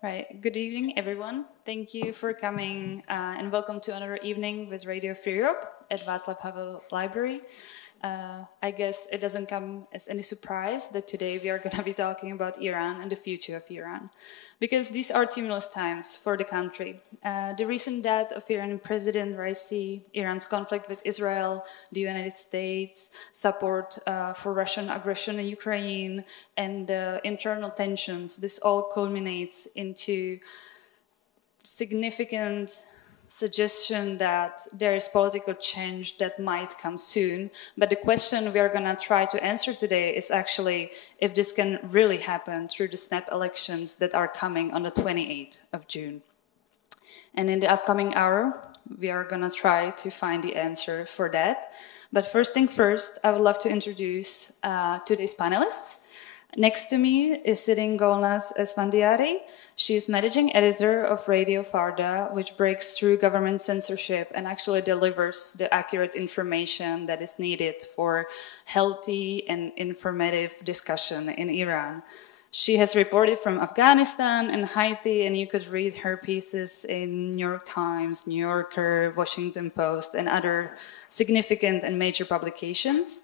Right. Good evening, everyone. Thank you for coming and welcome to another evening with Radio Free Europe at Václav Havel Library. I guess it doesn't come as any surprise that today we are going to be talking about Iran and the future of Iran, because these are tumultuous times for the country. The recent death of Iranian President Raisi, Iran's conflict with Israel, the United States, support for Russian aggression in Ukraine, and internal tensions, this all culminates into significant suggestion that there is political change that might come soon. But the question we are going to try to answer today is actually if this can really happen through the snap elections that are coming on the 28th of June. And in the upcoming hour, we are going to try to find the answer for that. But first thing first, I would love to introduce today's panelists. Next to me is sitting Golnaz Esfandiari. She is managing editor of Radio Farda, which breaks through government censorship and actually delivers the accurate information that is needed for healthy and informative discussion in Iran. She has reported from Afghanistan and Haiti, and you could read her pieces in New York Times, New Yorker, Washington Post, and other significant and major publications.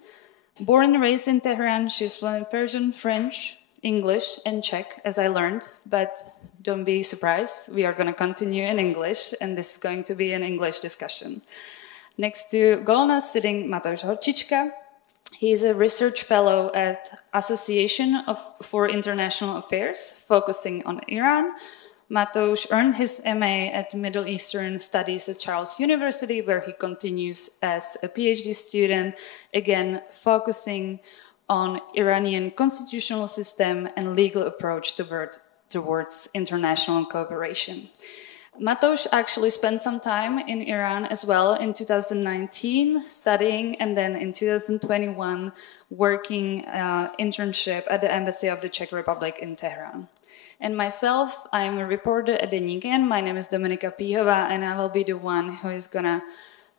Born and raised in Tehran, she's fluent in Persian, French, English, and Czech, as I learned. But don't be surprised, we are going to continue in English, and this is going to be an English discussion. Next to Golnaz, sitting Matouš Horčička. He is a research fellow at Association for International Affairs, focusing on Iran. Matouš earned his MA at Middle Eastern Studies at Charles University, where he continues as a PhD student, again focusing on Iranian constitutional system and legal approach towards international cooperation. Matouš actually spent some time in Iran as well in 2019, studying, and then in 2021 working internship at the Embassy of the Czech Republic in Tehran. And myself, I'm a reporter at Deník. My name is Dominika Píhová, and I will be the one who is going to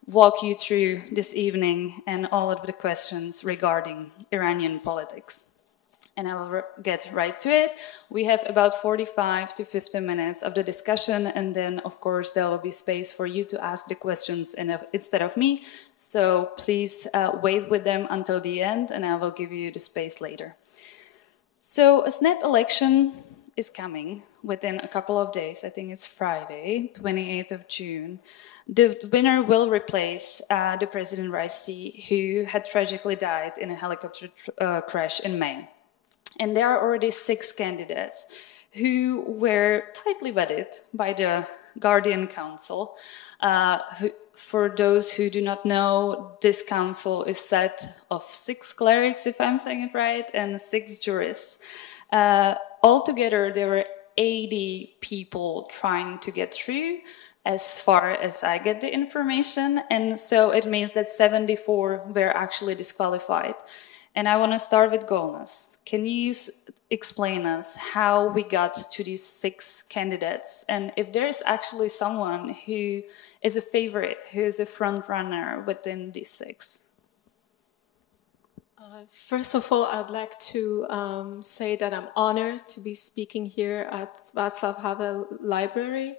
walk you through this evening and all of the questions regarding Iranian politics. And I will get right to it. We have about 45 to 50 minutes of the discussion, and then, of course, there will be space for you to ask the questions instead of me. So please wait with them until the end, and I will give you the space later. So a snap election is coming within a couple of days. I think it's Friday, 28th of June. The winner will replace the President Raisi, who had tragically died in a helicopter crash in May. And there are already 6 candidates who were tightly vetted by the Guardian Council. For those who do not know, this council is set of 6 clerics, if I'm saying it right, and 6 jurists. Altogether, there were 80 people trying to get through, as far as I get the information, and so it means that 74 were actually disqualified. And I want to start with Golnaz. Can you explain us how we got to these 6 candidates, and if there's actually someone who is a favorite, who is a front runner within these 6? First of all, I'd like to say that I'm honored to be speaking here at Václav Havel Library.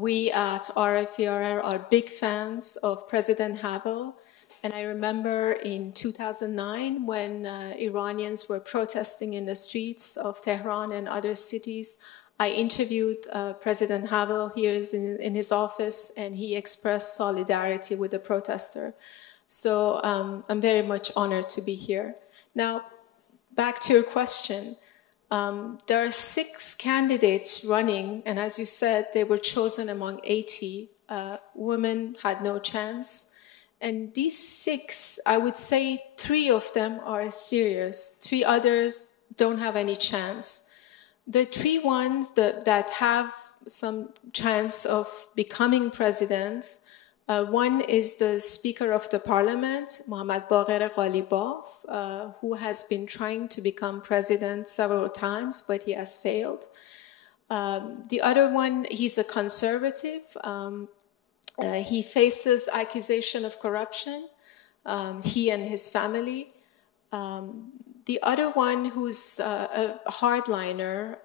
We at RFERR are big fans of President Havel. And I remember in 2009 when Iranians were protesting in the streets of Tehran and other cities, I interviewed President Havel here in his office, and he expressed solidarity with the protester. So I'm very much honored to be here. Now, back to your question. There are 6 candidates running, and as you said, they were chosen among 80. Women had no chance. And these 6, I would say 3 of them are serious. 3 others don't have any chance. The 3 ones that have some chance of becoming presidents, one is the Speaker of the Parliament, Mohammad Baqir Ghalibaf, who has been trying to become president several times, but he has failed. The other one, he's a conservative. He faces accusation of corruption, he and his family. The other one, who's a hardliner,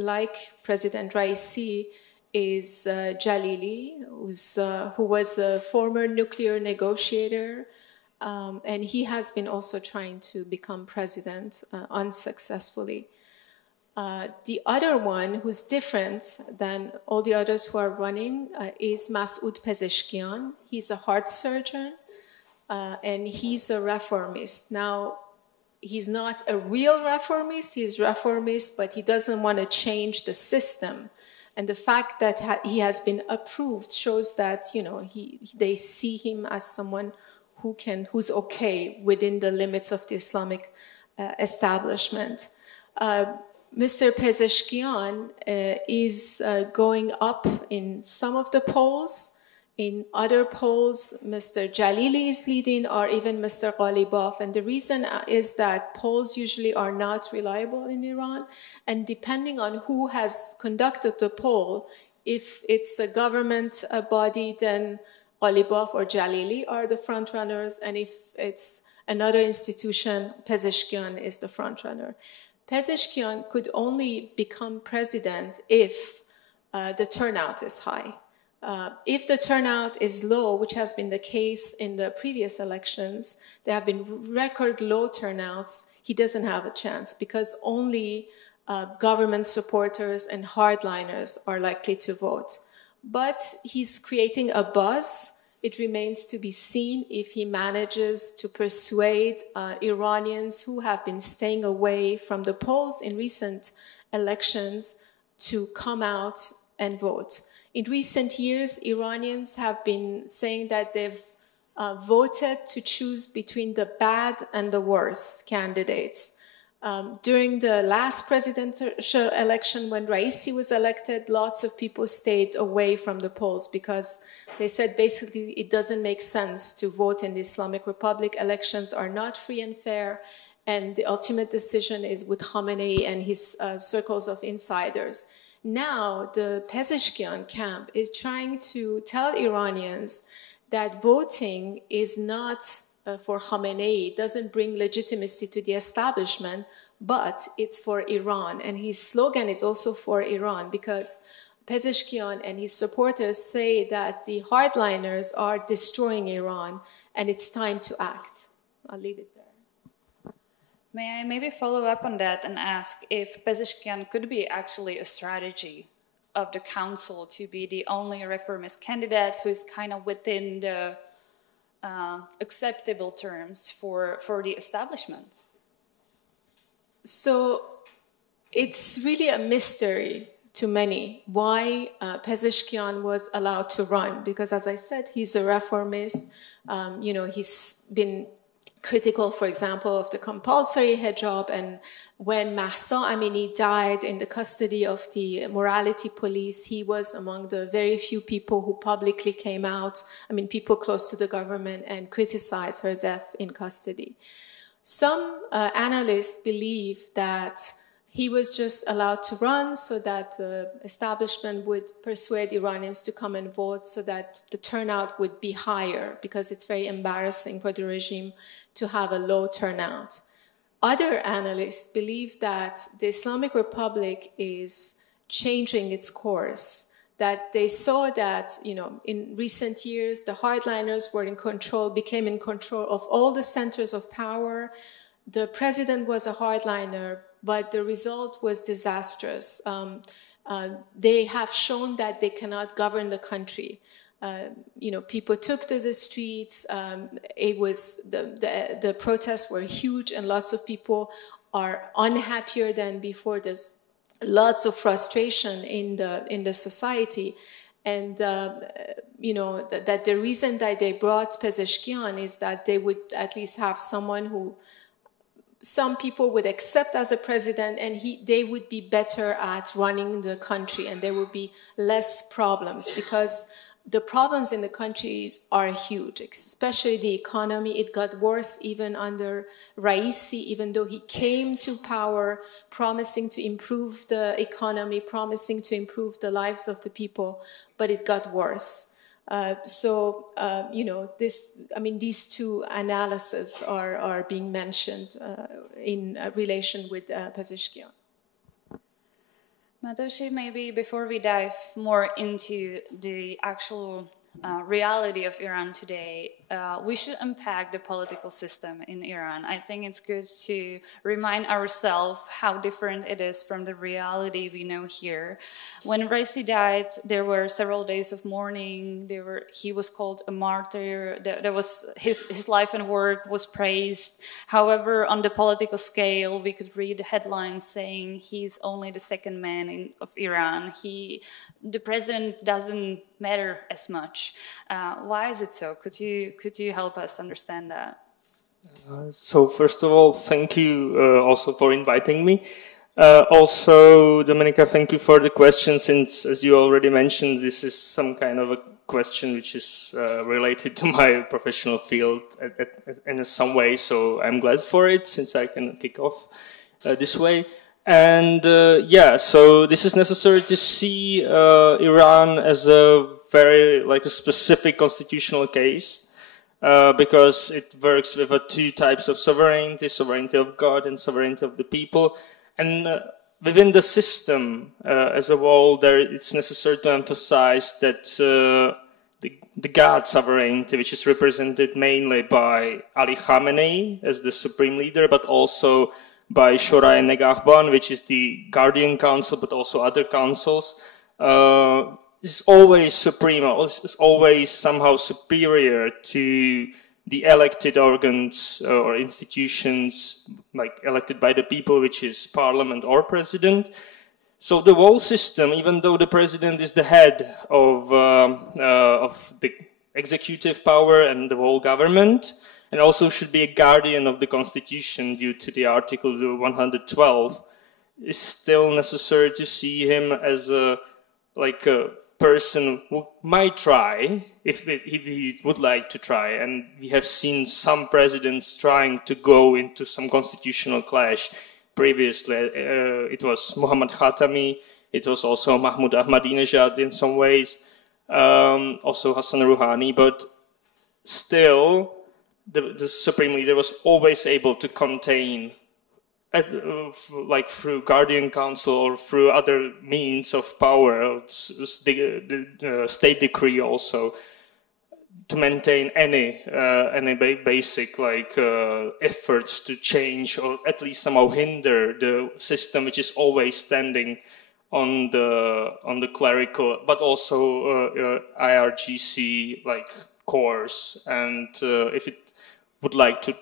like President Raisi, is Jalili, who was a former nuclear negotiator, and he has been also trying to become president unsuccessfully. The other one, who's different than all the others who are running, is Masoud Pezeshkian. He's a heart surgeon, and he's a reformist. Now, he's not a real reformist, he's reformist, but he doesn't want to change the system. And the fact that he has been approved shows that, you know, they see him as someone who's okay within the limits of the Islamic establishment. Mr. Pezeshkian is going up in some of the polls. In other polls, Mr. Jalili is leading, or even Mr. Ghalibaf. And the reason is that polls usually are not reliable in Iran. And depending on who has conducted the poll, if it's a government body, then Ghalibaf or Jalili are the front runners. And if it's another institution, Pezeshkian is the front runner. Pezeshkian could only become president if the turnout is high. If the turnout is low, which has been the case in the previous elections, there have been record low turnouts, he doesn't have a chance because only government supporters and hardliners are likely to vote. But he's creating a buzz. It remains to be seen if he manages to persuade Iranians who have been staying away from the polls in recent elections to come out and vote. In recent years, Iranians have been saying that they've voted to choose between the bad and the worst candidates. During the last presidential election, when Raisi was elected, lots of people stayed away from the polls because they said basically it doesn't make sense to vote in the Islamic Republic. Elections are not free and fair, and the ultimate decision is with Khamenei and his circles of insiders. Now, the Pezeshkian camp is trying to tell Iranians that voting is not for Khamenei. It doesn't bring legitimacy to the establishment, but it's for Iran. And his slogan is also for Iran because Pezeshkian and his supporters say that the hardliners are destroying Iran and it's time to act. I'll leave it there. May I maybe follow up on that and ask if Pezeshkian could be actually a strategy of the council to be the only reformist candidate who's kind of within the acceptable terms for the establishment? So it's really a mystery to many why Pezeshkian was allowed to run, because as I said, he's a reformist. He's been critical, for example, of the compulsory hijab, and when Mahsa Amini died in the custody of the morality police, he was among the very few people who publicly came out, people close to the government, and criticized her death in custody. Some analysts believe that he was just allowed to run so that the establishment would persuade Iranians to come and vote so that the turnout would be higher, because it's very embarrassing for the regime to have a low turnout. Other analysts believe that the Islamic Republic is changing its course, that they saw that, in recent years, the hardliners were became in control of all the centers of power. The president was a hardliner, but the result was disastrous. They have shown that they cannot govern the country. People took to the streets. The protests were huge, and lots of people are unhappier than before. There's lots of frustration in the society, and that the reason that they brought Pezeshkian is that they would at least have someone who some people would accept as a president, and they would be better at running the country, and there would be less problems, because the problems in the country are huge, especially the economy. It got worse even under Raisi, even though he came to power promising to improve the economy, promising to improve the lives of the people, but it got worse. These two analyses are being mentioned in relation with Pezeshkian. Matouš, maybe before we dive more into the actual reality of Iran today, we should unpack the political system in Iran. I think it's good to remind ourselves how different it is from the reality we know here. When Raisi died, there were several days of mourning. He was called a martyr. There was his life and work was praised. However, on the political scale, we could read headlines saying he's only the second man of Iran. The president doesn't matter as much. Why is it so? Could you help us understand that? So first of all, thank you also for inviting me. Also, Dominika, thank you for the question, since, as you already mentioned, this is some kind of a question which is related to my professional field in some way. So I'm glad for it, since I can kick off this way. And so this is necessary to see Iran as a very a specific constitutional case, because it works with two types of sovereignty: sovereignty of God and sovereignty of the people. And within the system as a whole, it's necessary to emphasize that the God sovereignty, which is represented mainly by Ali Khamenei as the supreme leader, but also by Shorei Negahban, which is the Guardian Council, but also other councils, is always supreme, is always somehow superior to the elected organs or institutions, like elected by the people, which is parliament or president. So the whole system, even though the president is the head of the executive power and the whole government, and also should be a guardian of the constitution due to the Article 112, is still necessary to see him as a person who might try, if he would like to try. And we have seen some presidents trying to go into some constitutional clash. Previously, it was Muhammad Khatami, it was also Mahmoud Ahmadinejad in some ways, also Hassan Rouhani, but still, the supreme leader was always able to contain, through Guardian Council or through other means of power, the state decree also, to maintain any basic efforts to change or at least somehow hinder the system, which is always standing on the clerical, but also IRGC course, and if it would like to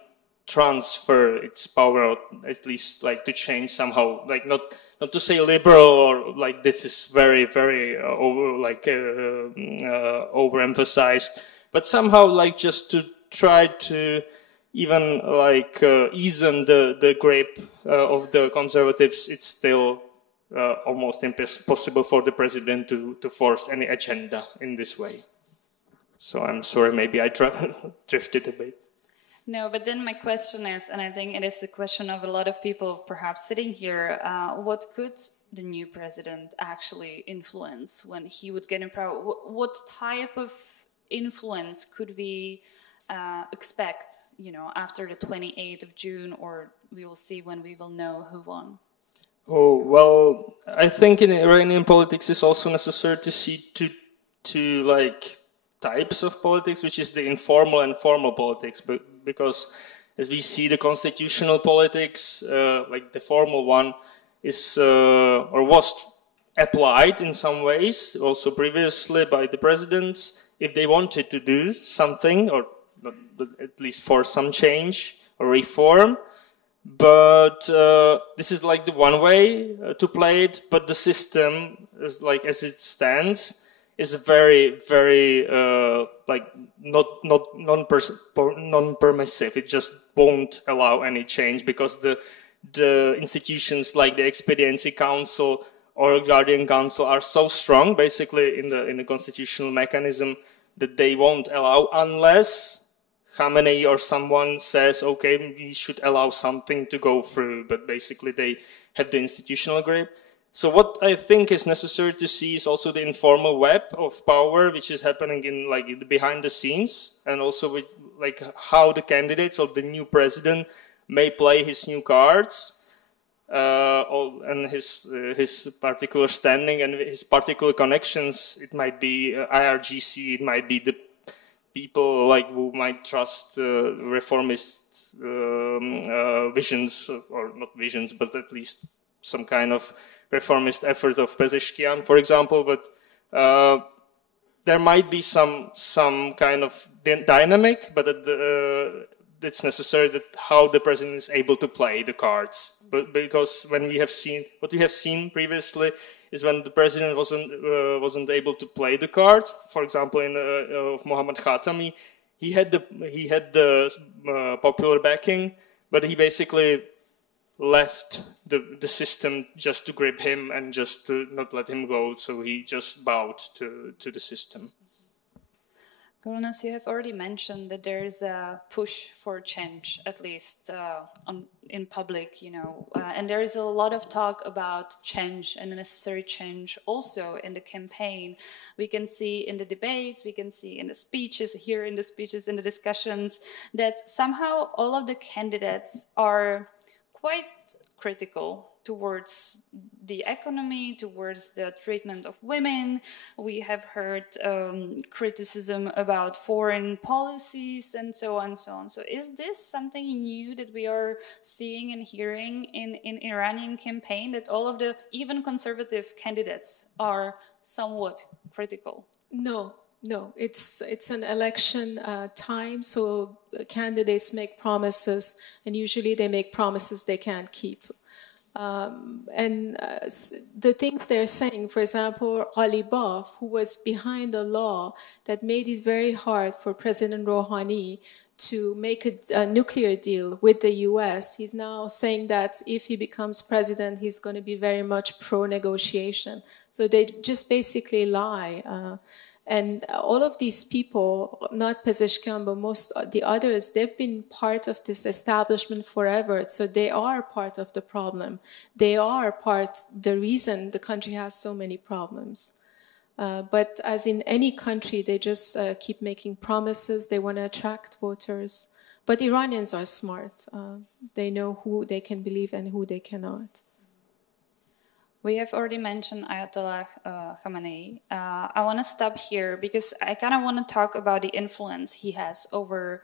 transfer its power, or at least to change somehow, not to say liberal or this is very overemphasized, but somehow just to try to even ease the grip of the conservatives. It's still almost impossible for the president to force any agenda in this way. So I'm sorry, maybe I drifted a bit. No, but then my question is, and I think it is the question of a lot of people perhaps sitting here, what could the new president actually influence when he would get in power? What type of influence could we expect, after the 28th of June, or we will see when we will know who won? Oh, well, I think in Iranian politics it's also necessary to see two types of politics, which is the informal and formal politics, because as we see the constitutional politics, the formal one is or was applied in some ways also previously by the presidents if they wanted to do something, or at least for some change or reform. But this is the one way to play it, but the system is as it stands is very, very non-permissive. It just won't allow any change, because the institutions like the Expediency Council or Guardian Council are so strong, basically in the constitutional mechanism, that they won't allow unless Khamenei or someone says, okay, we should allow something to go through. But basically, they have the institutional grip. So what I think is necessary to see is also the informal web of power, which is happening in behind the scenes, and also with how the candidates or the new president may play his new cards. and his particular standing and his particular connections. It might be IRGC, it might be the people like who might trust reformist visions, or not visions, but at least some kind of reformist effort of Pezeshkian, for example. But there might be some kind of dynamic, but it's necessary that how the president is able to play the cards. But because when we have seen what we have seen previously is when the president wasn't able to play the cards. For example, in of Mohammad Khatami, he had the popular backing, but he basically left the system just to grip him and just to not let him go. So he just bowed to the system. Golnaz, you have already mentioned that there is a push for change, at least in public, and there is a lot of talk about change and the necessary change also in the campaign. We can see in the debates, we can see in the speeches, here in the speeches, in the discussions, that somehow all of the candidates are quite critical towards the economy, towards the treatment of women. We have heard criticism about foreign policies and so on and so on. So is this something new that we are seeing and hearing in Iranian campaign, that all of the even conservative candidates are somewhat critical? No, it's an election time, so candidates make promises, and usually they make promises they can't keep. The things they're saying, for example, Ghalibaf, who was behind a law that made it very hard for President Rouhani to make a nuclear deal with the US, he's now saying that if he becomes president, he's going to be very much pro-negotiation. So they just basically lie. And all of these people, not Pezeshkian, but most of the others, they've been part of this establishment forever. So they are part of the problem. They are the reason the country has so many problems. But as in any country, they just keep making promises. They want to attract voters. But Iranians are smart. They know who they can believe and who they cannot. We have already mentioned Ayatollah Khamenei. I want to stop here because I kind of want to talk about the influence he has over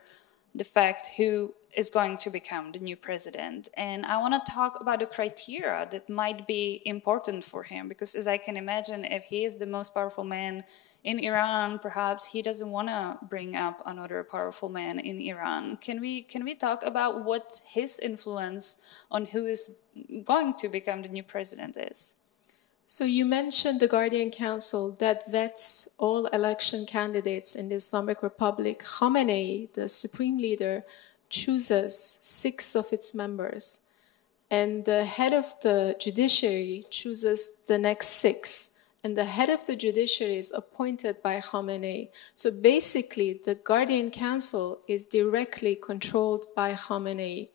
the fact who is going to become the new president. And I want to talk about the criteria that might be important for him, because as I can imagine, if he is the most powerful man in Iran, perhaps he doesn't want to bring up another powerful man in Iran. Can we talk about what his influence on who is going to become the new president is? So you mentioned the Guardian Council that vets all election candidates in the Islamic Republic. Khamenei, the supreme leader, chooses 6 of its members, and the head of the judiciary chooses the next 6. And the head of the judiciary is appointed by Khamenei. So basically, the Guardian Council is directly controlled by Khamenei.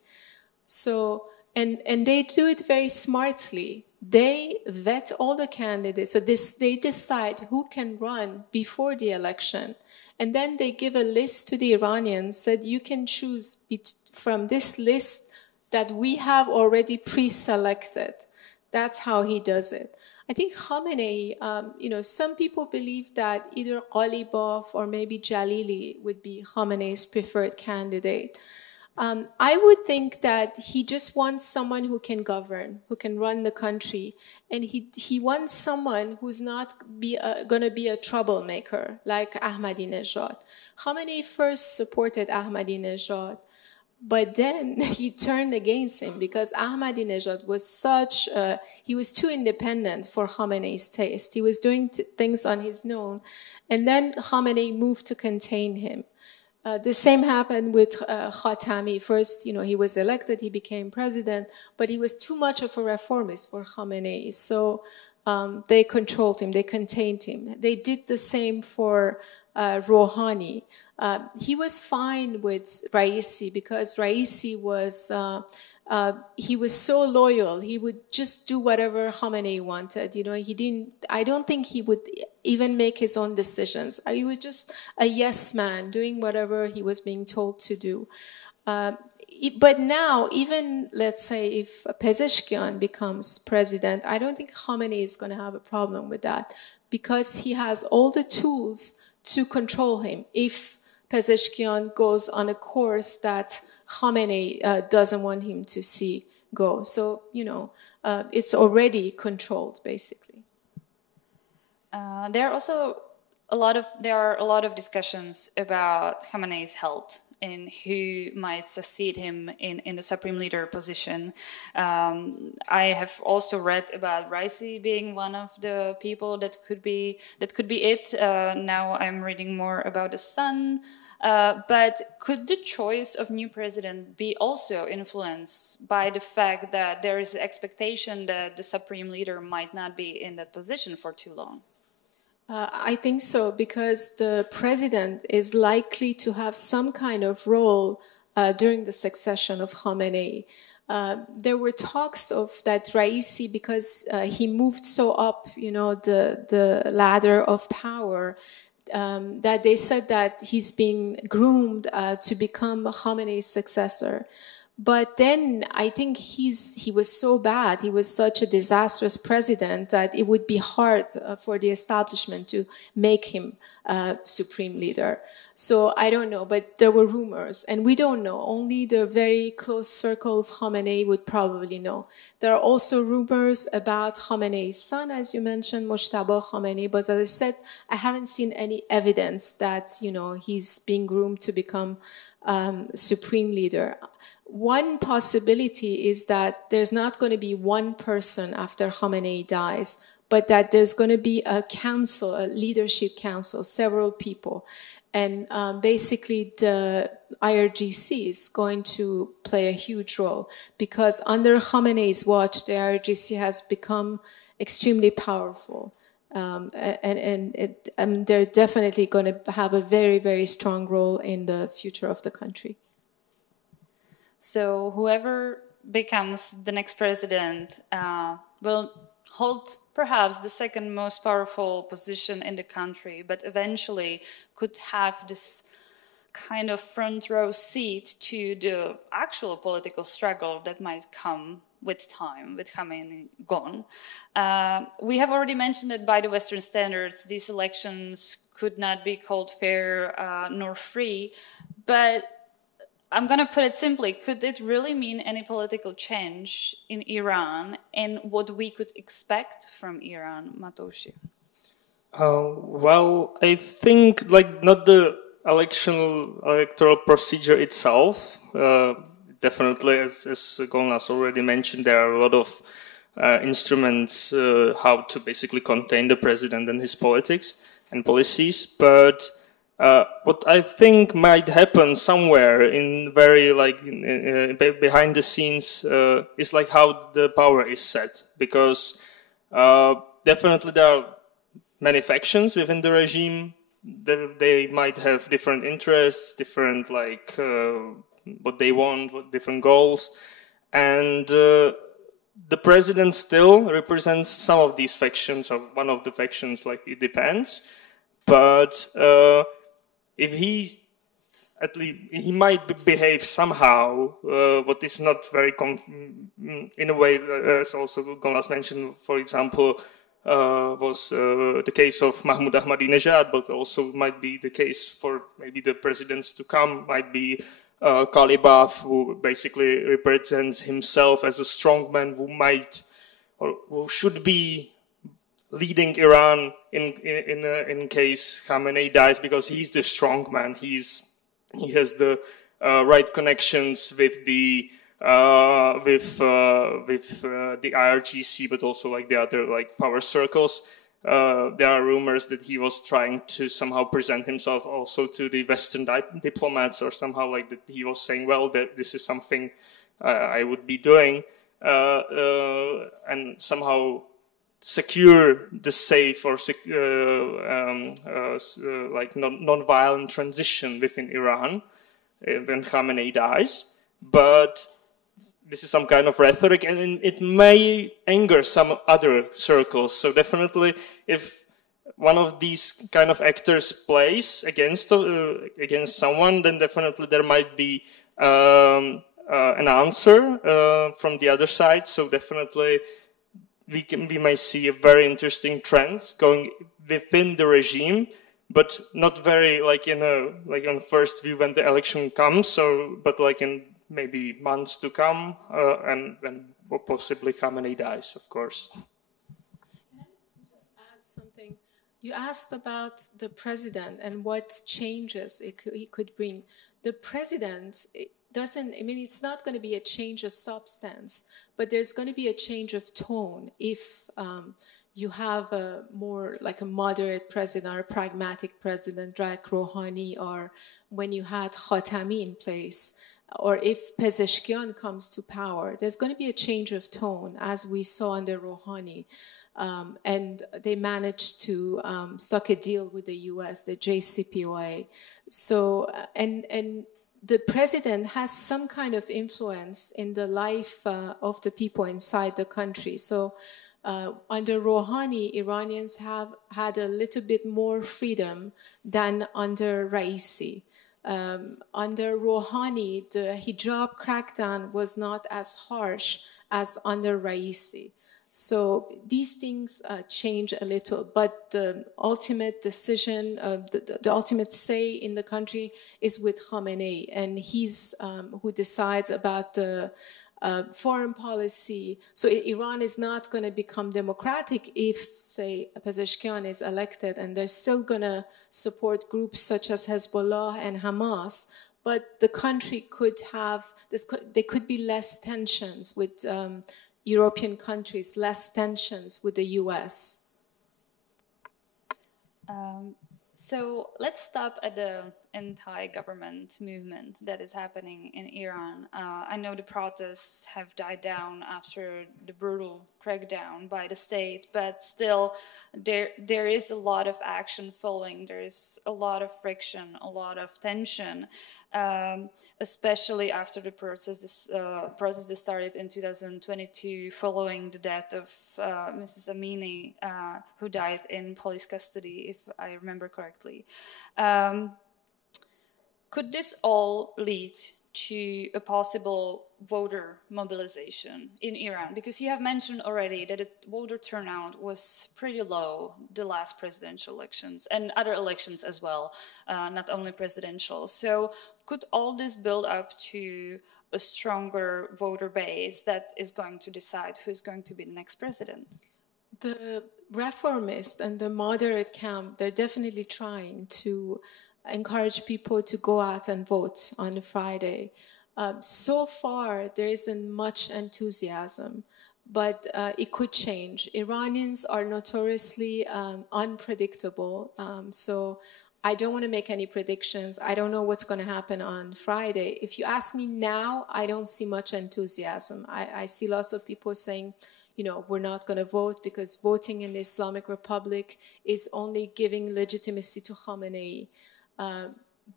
So, and they do it very smartly. They vet all the candidates. So they decide who can run before the election. And then they give a list to the Iranians that you can choose from this list that we have already pre-selected. That's how he does it. I think Khamenei, some people believe that either Ghalibaf or maybe Jalili would be Khamenei's preferred candidate. I would think that he just wants someone who can govern, who can run the country. And he wants someone who's not going to be a troublemaker like Ahmadinejad. Khamenei first supported Ahmadinejad, but then he turned against him because Ahmadinejad was he was too independent for Khamenei's taste. He was doing things on his own. And then Khamenei moved to contain him. The same happened with Khatami. First, he was elected, he became president, but he was too much of a reformist for Khamenei. So they controlled him, they contained him. They did the same for Rouhani. He was fine with Raisi because Raisi was he was so loyal. He would just do whatever Khamenei wanted. I don't think he would even make his own decisions. He was just a yes man, doing whatever he was being told to do. But now, even let's say if Pezeshkian becomes president, I don't think Khamenei is going to have a problem with that, because he has all the tools to control him if Pezeshkian goes on a course that Khamenei doesn't want him to see go. So, it's already controlled, basically. There are also a lot of discussions about Khamenei's health and who might succeed him in the supreme leader position. I have also read about Raisi being one of the people that could be it. Now I'm reading more about the son. But could the choice of new president be also influenced by the fact that there is an expectation that the supreme leader might not be in that position for too long? I think so, because the president is likely to have some kind of role during the succession of Khamenei. There were talks of that Raisi, because he moved so up, the ladder of power, that they said that he's being groomed to become Khamenei's successor. But then I think he was so bad, he was such a disastrous president that it would be hard for the establishment to make him supreme leader. So I don't know, but there were rumors, and we don't know. Only the very close circle of Khamenei would probably know. There are also rumors about Khamenei's son, as you mentioned, Mojtaba Khamenei, but as I said, I haven't seen any evidence that, he's being groomed to become supreme leader. One possibility is that there's not going to be one person after Khamenei dies, but that there's going to be a council, a leadership council, several people. And basically the IRGC is going to play a huge role, because under Khamenei's watch, the IRGC has become extremely powerful. And they're definitely going to have a very, very strong role in the future of the country. So whoever becomes the next president will hold perhaps the second most powerful position in the country, but eventually could have this kind of front row seat to the actual political struggle that might come with time, with Khamenei gone. We have already mentioned that by the Western standards, these elections could not be called fair nor free, but I'm going to put it simply, could it really mean any political change in Iran and what we could expect from Iran, Matouš? Well, I think not the electoral procedure itself. Definitely, as Golnaz already mentioned, there are a lot of instruments how to basically contain the president and his politics and policies, but what I think might happen somewhere in very behind the scenes is how the power is set, because definitely there are many factions within the regime. They might have different interests, different what they want, different goals, and the president still represents some of these factions or one of the factions. It depends, but. If he might behave somehow, what is not very, in a way, as also Golnaz mentioned, for example, was the case of Mahmoud Ahmadinejad, but also might be the case for maybe the presidents to come, might be Kalibaf, who basically represents himself as a strongman who might or who should be leading Iran in case Khamenei dies, because he's the strong man. He has the right connections with the IRGC, but also the other power circles. There are rumors that he was trying to somehow present himself also to the Western diplomats, or somehow that he was saying, well, that this is something I would be doing, and somehow secure the safe or non-violent transition within Iran when Khamenei dies. But this is some kind of rhetoric, and it may anger some other circles. So definitely, if one of these kind of actors plays against someone, then definitely there might be an answer from the other side. So definitely we might see a very interesting trends going within the regime, but not very like on first view when the election comes. So, but like in maybe months to come, and possibly Khamenei dies, of course. Just add something. You asked about the president and what changes he could bring. The president doesn't, I mean, it's not going to be a change of substance, but there's going to be a change of tone if you have a more like a moderate president or a pragmatic president like Rouhani, or when you had Khatami in place, or if Pezeshkian comes to power, there's going to be a change of tone, as we saw under Rouhani. And they managed to struck a deal with the US, the JCPOA. So, and the president has some kind of influence in the life of the people inside the country. So under Rouhani, Iranians have had a little bit more freedom than under Raisi. Under Rouhani, the hijab crackdown was not as harsh as under Raisi. So these things change a little, but the ultimate decision, the ultimate say in the country is with Khamenei, and he's who decides about the foreign policy. So Iran is not going to become democratic if, say, Pezeshkian is elected, and they're still going to support groups such as Hezbollah and Hamas. But the country could have, there could be less tensions with European countries, less tensions with the US. So let's stop at the anti-government movement that is happening in Iran. I know the protests have died down after the brutal crackdown by the state, but still there is a lot of action following. There is a lot of friction, a lot of tension, especially after the protest that started in 2022 following the death of Mrs. Amini, who died in police custody, if I remember correctly. Could this all lead to a possible voter mobilization in Iran? Because you have mentioned already that the voter turnout was pretty low the last presidential elections and other elections as well, not only presidential. So could all this build up to a stronger voter base that is going to decide who's going to be the next president? The reformist and the moderate camp, they're definitely trying to encourage people to go out and vote on Friday. So far, there isn't much enthusiasm, but it could change. Iranians are notoriously unpredictable, so I don't want to make any predictions. I don't know what's going to happen on Friday. If you ask me now, I don't see much enthusiasm. I see lots of people saying, you know, we're not going to vote because voting in the Islamic Republic is only giving legitimacy to Khamenei.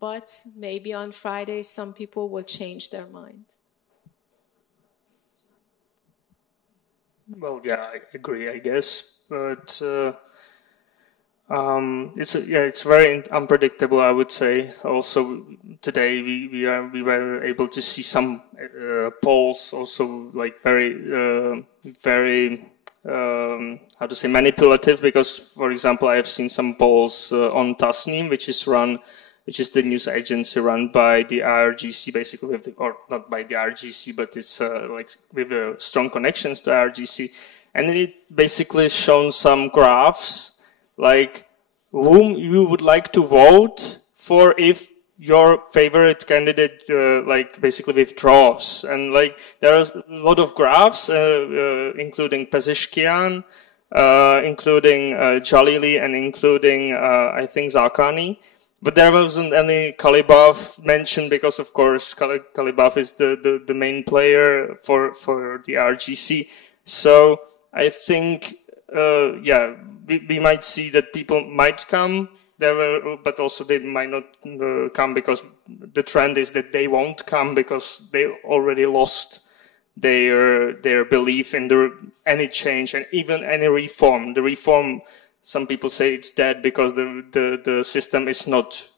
But maybe on Friday, some people will change their mind. Well, yeah, I agree, I guess, but it's very unpredictable, I would say. Also, today we were able to see some polls, also like very how to say, manipulative, because, for example, I have seen some polls on Tasnim, which is the news agency run by the IRGC, basically, or not by the IRGC, but it's like with strong connections to IRGC, and it basically shown some graphs like whom you would like to vote for if your favorite candidate like basically withdraws, and like there are a lot of graphs including Pezeshkian, including Jalili, and including I think Zakani. But there wasn't any Kalibaf mentioned because, of course, Kalibaf is the main player for the RGC. So I think, we might see that people might come there, but also they might not come because the trend is that they won't come because they already lost their belief in any change and even any reform. The reform, some people say it's dead because the system is not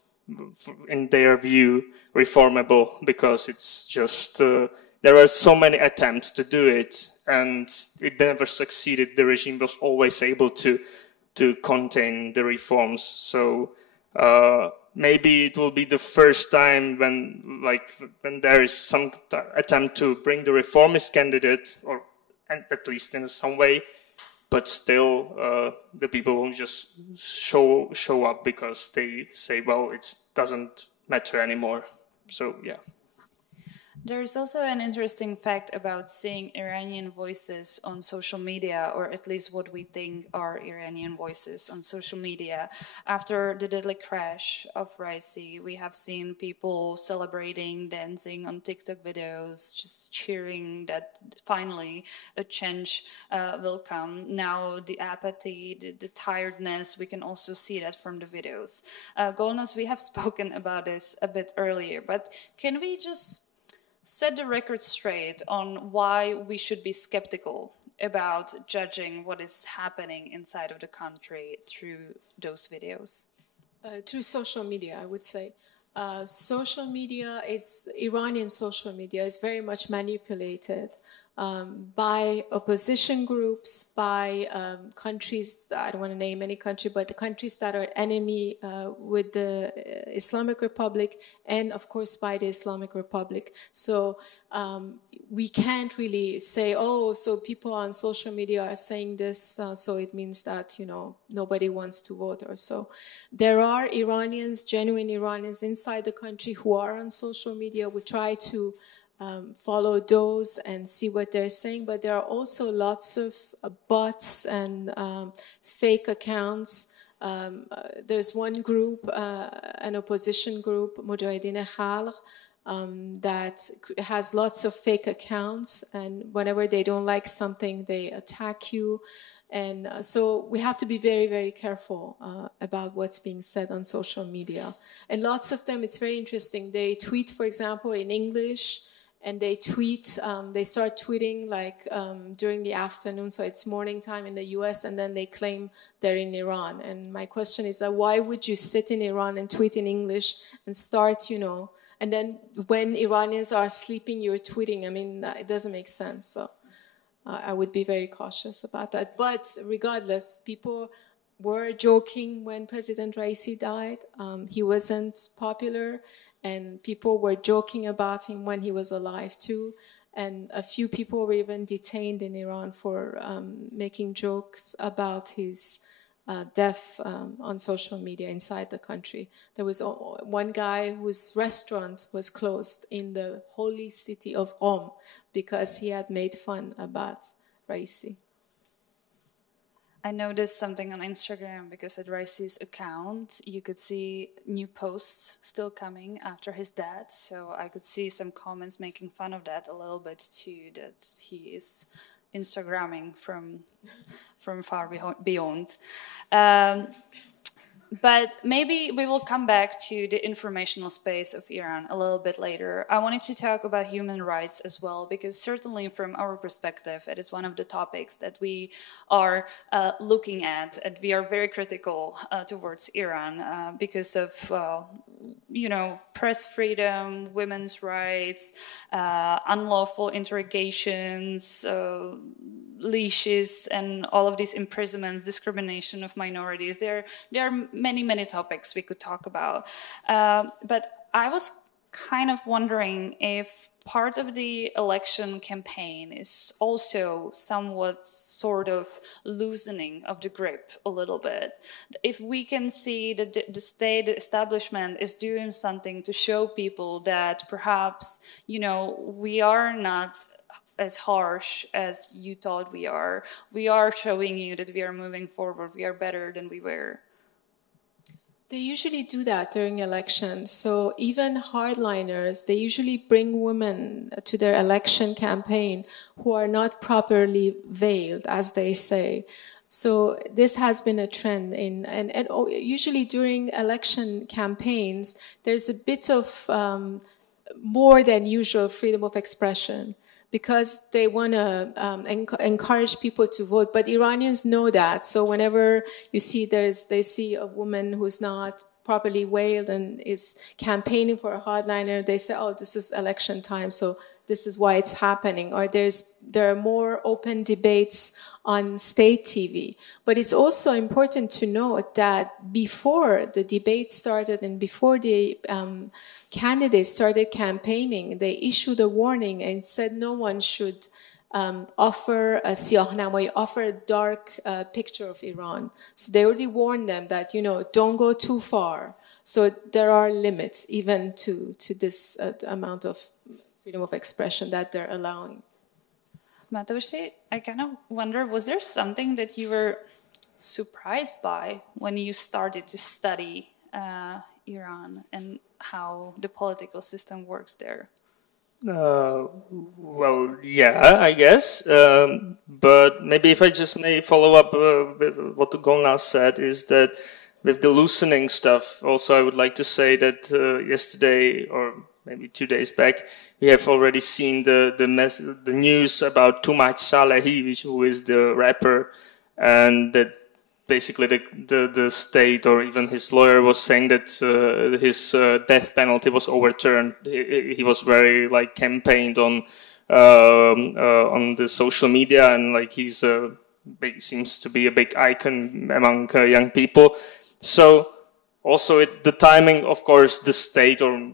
in their view, reformable, because it's just, there are so many attempts to do it, and it never succeeded. The regime was always able to contain the reforms. So maybe it will be the first time when there is some attempt to bring the reformist candidate, or at least in some way, but still the people will just show up because they say, well, it doesn't matter anymore. So yeah. There's also an interesting fact about seeing Iranian voices on social media, or at least what we think are Iranian voices on social media. After the deadly crash of Raisi, we have seen people celebrating, dancing on TikTok videos, just cheering that finally a change will come. Now the apathy, the tiredness, we can also see that from the videos. Golnaz, we have spoken about this a bit earlier, but can we just set the record straight on why we should be skeptical about judging what is happening inside of the country through those videos? Through social media, I would say. Social media Iranian social media is very much manipulated by opposition groups, by countries, I don't want to name any country, but the countries that are enemy with the Islamic Republic, and of course by the Islamic Republic. So we can't really say, oh, so people on social media are saying this, so it means that, nobody wants to vote or so. There are Iranians, genuine Iranians inside the country who are on social media. We try to follow those and see what they're saying, but there are also lots of bots and fake accounts. There's one group, an opposition group, Mujahideen Khalq, that has lots of fake accounts, and whenever they don't like something, they attack you. And so we have to be very, very careful about what's being said on social media. And lots of them, it's very interesting. They tweet, for example, in English, and they start tweeting during the afternoon, so it's morning time in the US, and then they claim they're in Iran. And my question is that why would you sit in Iran and tweet in English and start, and then when Iranians are sleeping, you're tweeting? I mean, it doesn't make sense. So I would be very cautious about that. But regardless, people were joking when President Raisi died. He wasn't popular, and people were joking about him when he was alive too. And a few people were even detained in Iran for making jokes about his death on social media inside the country. There was one guy whose restaurant was closed in the holy city of Qom because he had made fun about Raisi. I noticed something on Instagram because at Raisi's account, you could see new posts still coming after his death. So I could see some comments making fun of that a little bit too, that he is Instagramming from far beyond. But maybe we will come back to the informational space of Iran a little bit later. I wanted to talk about human rights as well, because certainly from our perspective, it is one of the topics that we are looking at, and we are very critical towards Iran because of, press freedom, women's rights, unlawful interrogations, leashes, and all of these imprisonments, discrimination of minorities. There are many topics we could talk about. But I was kind of wondering if part of the election campaign is also somewhat sort of loosening of the grip a little bit. If we can see that the state establishment is doing something to show people that perhaps, we are not as harsh as you thought we are. We are showing you that we are moving forward. We are better than we were. They usually do that during elections. So even hardliners, they usually bring women to their election campaign who are not properly veiled, as they say. So this has been a trend and usually during election campaigns, there's a bit of more than usual freedom of expression, because they want to encourage people to vote. But Iranians know that. So whenever you see they see a woman who's not properly veiled and is campaigning for a hardliner, they say, oh, this is election time, so this is why it's happening. Or there are more open debates on state TV. But it's also important to note that before the debate started and before the candidates started campaigning, they issued a warning and said no one should offer a siyahnamai, offer a dark picture of Iran. So they already warned them that, don't go too far. So there are limits even to this amount of freedom of expression that they're allowing. Matouš, I kind of wonder, was there something that you were surprised by when you started to study Iran and how the political system works there? Well, yeah, I guess. But maybe if I just may follow up with what Golnaz said, is that with the loosening stuff, also I would like to say that yesterday or maybe 2 days back, we have already seen the news about Tumultuous Salehi, who is the rapper, and that basically the state or even his lawyer was saying that his death penalty was overturned. He was very campaigned on the social media, and he's seems to be a big icon among young people. So also the timing, of course, the state or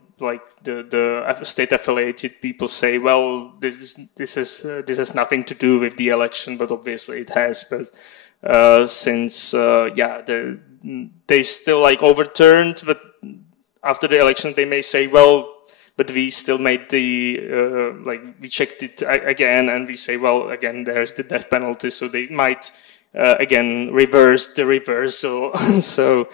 the state affiliated people say, well, this has nothing to do with the election, but obviously it has. But since they still overturned, but after the election they may say, well, but we still made the we checked it again, and we say, well, again there's the death penalty, so they might again reverse the reversal. So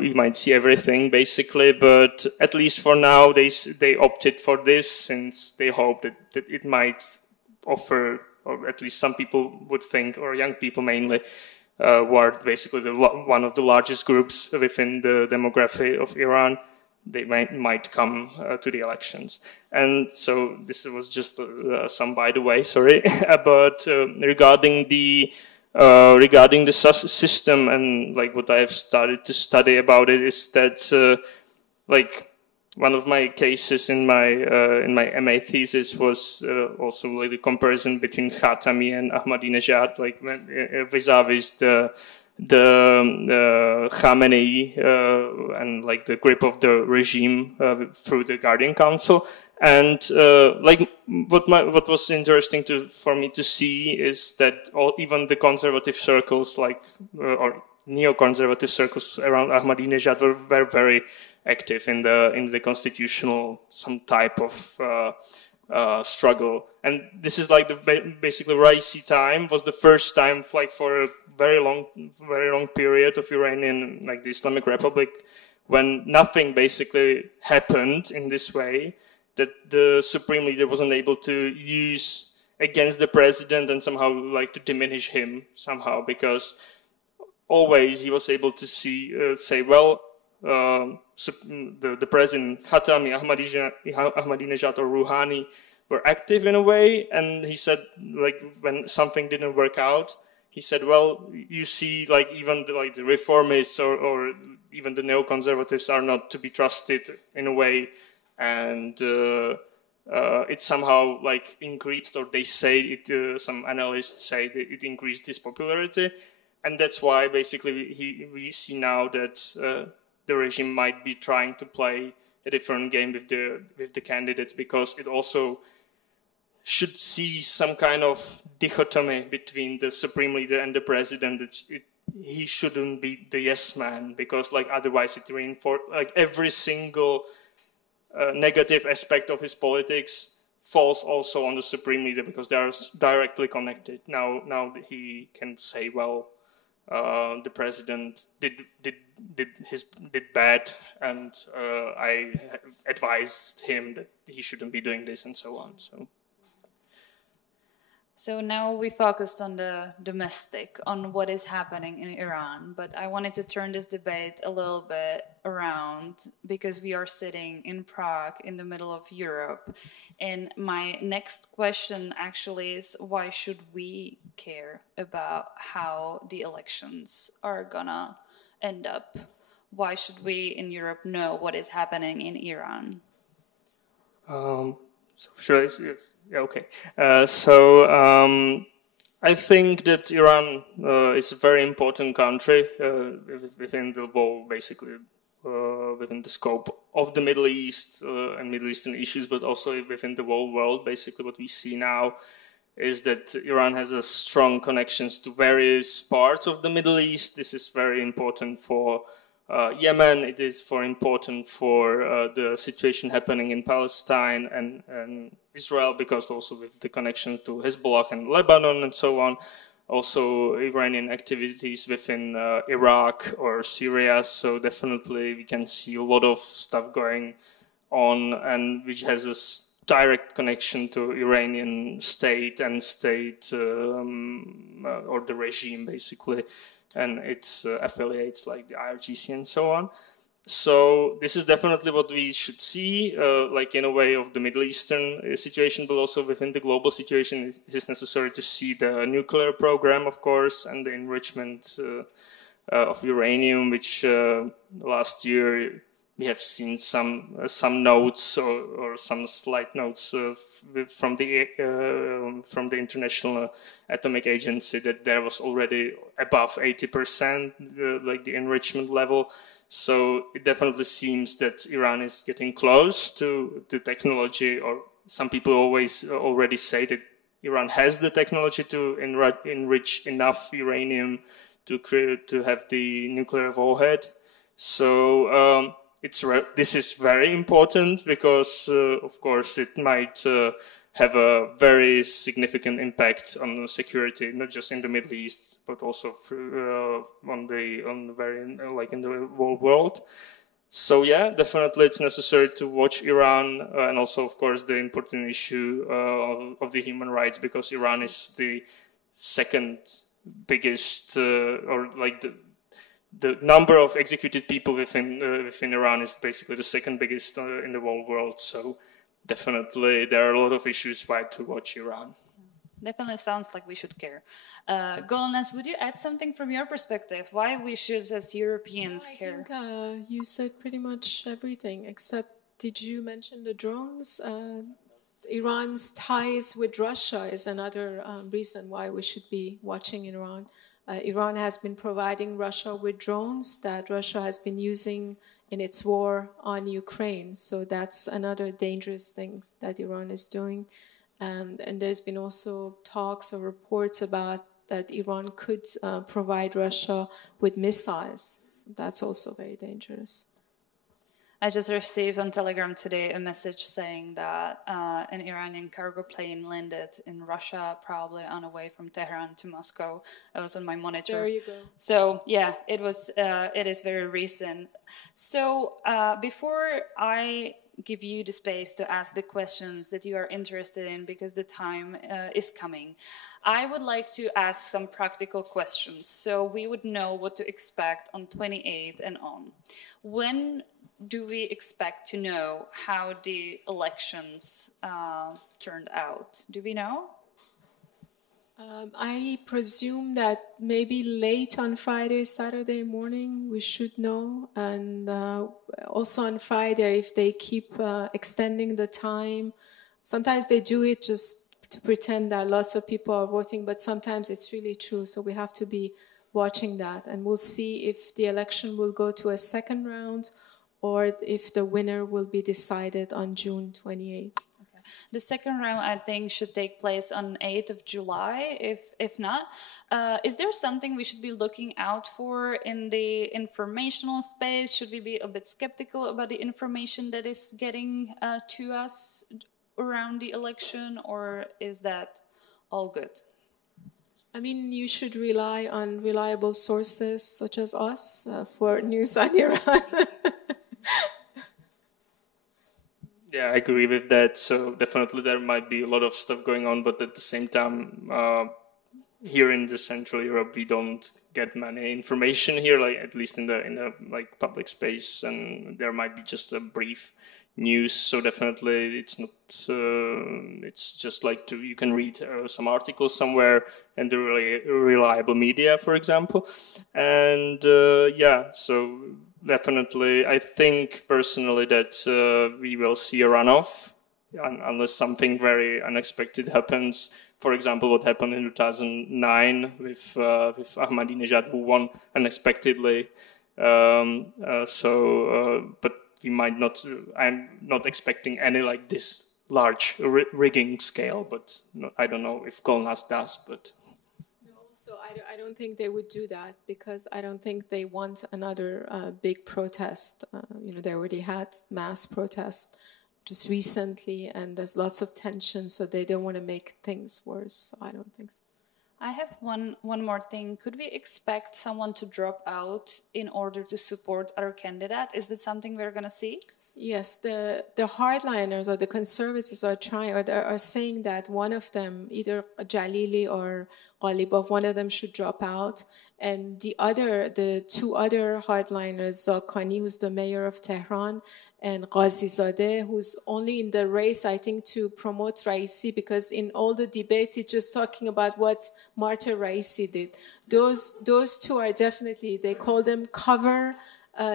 we might see everything basically, but at least for now they opted for this, since they hope that it might offer, or at least some people would think, or young people mainly, who are basically one of the largest groups within the demography of Iran, they might come to the elections. And so this was just some by the way, sorry. But regarding the system and what I've started to study about it is that one of my cases in my MA thesis was also the comparison between Khatami and Ahmadinejad, vis-a-vis the Khamenei and the grip of the regime through the Guardian Council. And what was interesting for me to see is that even the conservative circles, or neoconservative circles around Ahmadinejad, were very active in the constitutional some type of struggle. And this is basically Raisi time was the first time for a very long period of Iranian the Islamic Republic when nothing basically happened in this way, that the supreme leader wasn't able to use against the president and somehow to diminish him somehow, because always he was able to say, well, the president Khatami, Ahmadinejad or Rouhani were active in a way, and he said when something didn't work out, he said, well, you see, even the reformists or even the neoconservatives are not to be trusted in a way, and it somehow increased, or they say it. Some analysts say that it increased his popularity, and that's why basically we see now that the regime might be trying to play a different game with the candidates, because it also should see some kind of dichotomy between the supreme leader and the president. He shouldn't be the yes man, because otherwise it reinforces every single negative aspect of his politics falls also on the supreme leader, because they are directly connected. Now he can say, well, the president did bad, and I advised him that he shouldn't be doing this, and so on. So now we focused on the domestic, on what is happening in Iran, but I wanted to turn this debate a little bit around, because we are sitting in Prague in the middle of Europe. And my next question actually is, why should we care about how the elections are gonna end up? why should we in Europe know what is happening in Iran? Sure. Yeah, okay. I think that Iran is a very important country within the whole, basically, within the scope of the Middle East and Middle Eastern issues, but also within the whole world. Basically, what we see now is that Iran has a strong connections to various parts of the Middle East. This is very important for Yemen. It is important for the situation happening in Palestine and Israel, because also with the connection to Hezbollah and Lebanon and so on. Also Iranian activities within Iraq or Syria. So definitely we can see a lot of stuff going on, and which has a direct connection to Iranian state and or the regime, basically, and its affiliates like the IRGC and so on. So this is definitely what we should see, like in a way of the Middle Eastern situation, but also within the global situation. It is necessary to see the nuclear program, of course, and the enrichment of uranium, which last year we have seen some notes or some slight notes from the International Atomic Agency that there was already above 80% like the enrichment level. So it definitely seems that Iran is getting close to the technology, or some people already say that Iran has the technology to enrich enough uranium to have the nuclear warhead. So this is very important because, of course, it might have a very significant impact on security, not just in the Middle East, but also in the whole world. So yeah, definitely it's necessary to watch Iran, and also, of course, the important issue of the human rights, because Iran is the second biggest, the number of executed people within Iran is basically the second biggest in the whole world. So definitely there are a lot of issues why to watch Iran. Definitely sounds like we should care. Golnaz, would you add something from your perspective? Why we should, as Europeans, care? I think you said pretty much everything, except did you mention the drones? Iran's ties with Russia is another reason why we should be watching Iran. Iran has been providing Russia with drones that Russia has been using in its war on Ukraine. So that's another dangerous thing that Iran is doing. And there's been also talks or reports about that Iran could provide Russia with missiles. So that's also very dangerous. I just received on Telegram today a message saying that an Iranian cargo plane landed in Russia, probably on the way from Tehran to Moscow. It was on my monitor. There you go. So yeah, it is very recent. So before I give you the space to ask the questions that you are interested in, because the time is coming, I would like to ask some practical questions so we would know what to expect on 28 and on. When do we expect to know how the elections turned out? Do we know? I presume that maybe late on Friday, Saturday morning, we should know. And also on Friday, if they keep extending the time, sometimes they do it just to pretend that lots of people are voting, but sometimes it's really true. So we have to be watching that. And we'll see if the election will go to a second round or if the winner will be decided on June 28th. The second round, I think, should take place on 8th of July, if not. Is there something we should be looking out for in the informational space? Should we be a bit skeptical about the information that is getting to us around the election, or is that all good? I mean, you should rely on reliable sources such as us for news on Iran. Yeah, I agree with that. So definitely there might be a lot of stuff going on, but at the same time, here in the Central Europe, we don't get many information here, like at least in the like public space, and there might be just a brief news. So definitely, it's not. It's just like you can read some articles somewhere and the really reliable media, for example, and yeah, so. definitely. I think personally that we will see a runoff unless something very unexpected happens. For example, what happened in 2009 with Ahmadinejad, who won unexpectedly. But we might not. I'm not expecting any like this large rigging scale, but I don't know if Golnaz does. But also, I don't think they would do that because I don't think they want another big protest. They already had mass protests just recently, and there's lots of tension, so they don't want to make things worse. So I don't think so. I have one more thing. Could we expect someone to drop out in order to support our candidate? Is that something we're going to see? Yes, the hardliners or the conservatives are trying, or are saying that one of them, either Jalili or Ghalibov, one of them should drop out, and the two other hardliners, Zaghani, who's the mayor of Tehran, and Ghazizadeh, who's only in the race, I think, to promote Raisi, because in all the debates, he's just talking about what Martyr Raisi did. Those two are definitely, they call them cover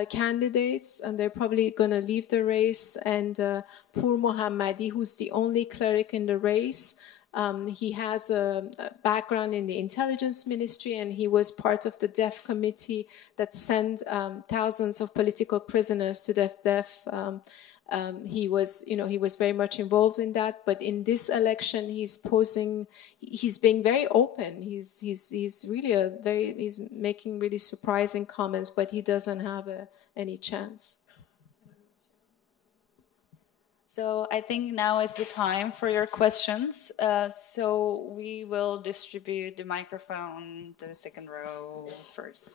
candidates, and they're probably going to leave the race. And Pur Mohammadi, who's the only cleric in the race, he has a background in the intelligence ministry, and he was part of the DEF committee that sent thousands of political prisoners to DEF. He was very much involved in that. But in this election, he's being very open. He's making really surprising comments, but he doesn't have any chance. So I think now is the time for your questions. So we will distribute the microphone to the second row first.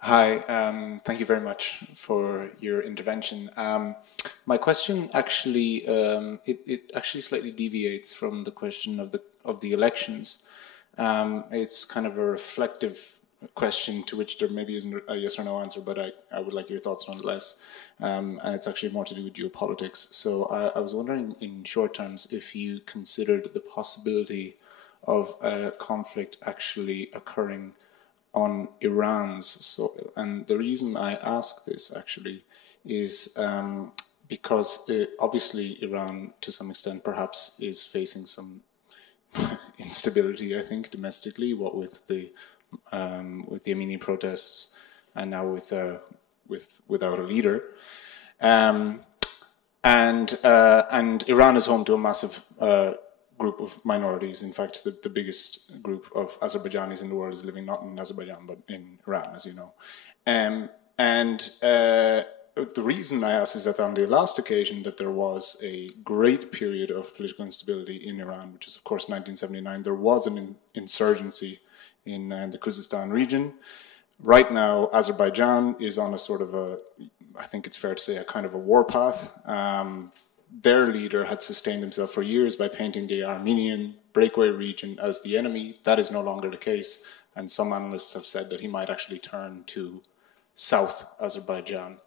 Hi, thank you very much for your intervention. My question actually, it actually slightly deviates from the question of the elections. It's kind of a reflective question to which there maybe isn't a yes or no answer, but I would like your thoughts nonetheless. And it's actually more to do with geopolitics. So I was wondering, in short terms, if you considered the possibility of a conflict actually occurring on Iran's soil. And the reason I ask this actually is because obviously Iran, to some extent, perhaps is facing some instability, I think, domestically, what with the Amini protests, and now without a leader, and Iran is home to a massive group of minorities. In fact, the biggest group of Azerbaijanis in the world is living not in Azerbaijan but in Iran, as you know. The reason I ask is that on the last occasion that there was a great period of political instability in Iran, which is of course 1979, there was an insurgency in the Khuzestan region. Right now, Azerbaijan is on a sort of I think it's fair to say, a kind of a warpath. Their leader had sustained himself for years by painting the Armenian breakaway region as the enemy. That is no longer the case, and some analysts have said that he might actually turn to South Azerbaijan.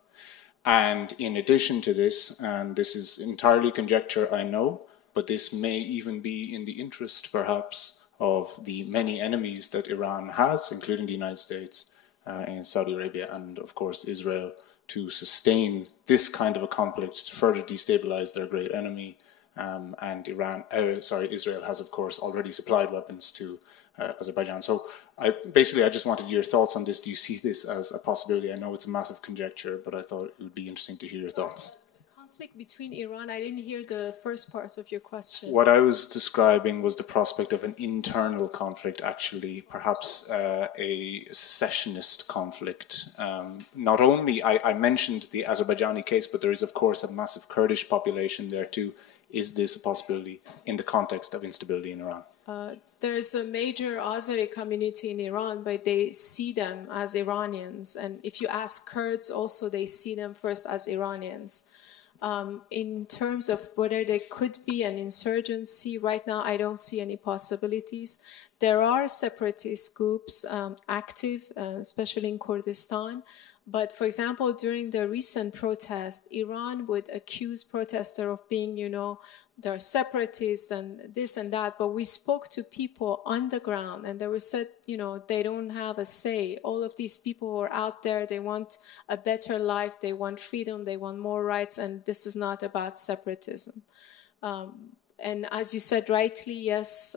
And in addition to this, and this is entirely conjecture, I know, but this may even be in the interest, perhaps, of the many enemies that Iran has, including the United States, and Saudi Arabia, and of course Israel, to sustain this kind of a conflict to further destabilize their great enemy. And Israel has, of course, already supplied weapons to Azerbaijan. So I just wanted your thoughts on this. Do you see this as a possibility? I know it's a massive conjecture, but I thought it would be interesting to hear your thoughts. Conflict between Iran, I didn't hear the first part of your question. What I was describing was the prospect of an internal conflict, actually, perhaps a secessionist conflict. Not only, I mentioned the Azerbaijani case, but there is, of course, a massive Kurdish population there too. Is this a possibility in the context of instability in Iran? There is a major Azeri community in Iran, but they see them as Iranians. And if you ask Kurds also, they see them first as Iranians. In terms of whether there could be an insurgency, right now I don't see any possibilities. there are separatist groups active, especially in Kurdistan. But for example, during the recent protest, Iran would accuse protesters of being, they're separatists and this and that. But we spoke to people on the ground and they were said, they don't have a say. All of these people who are out there, they want a better life, they want freedom, they want more rights, and this is not about separatism. And as you said rightly, yes,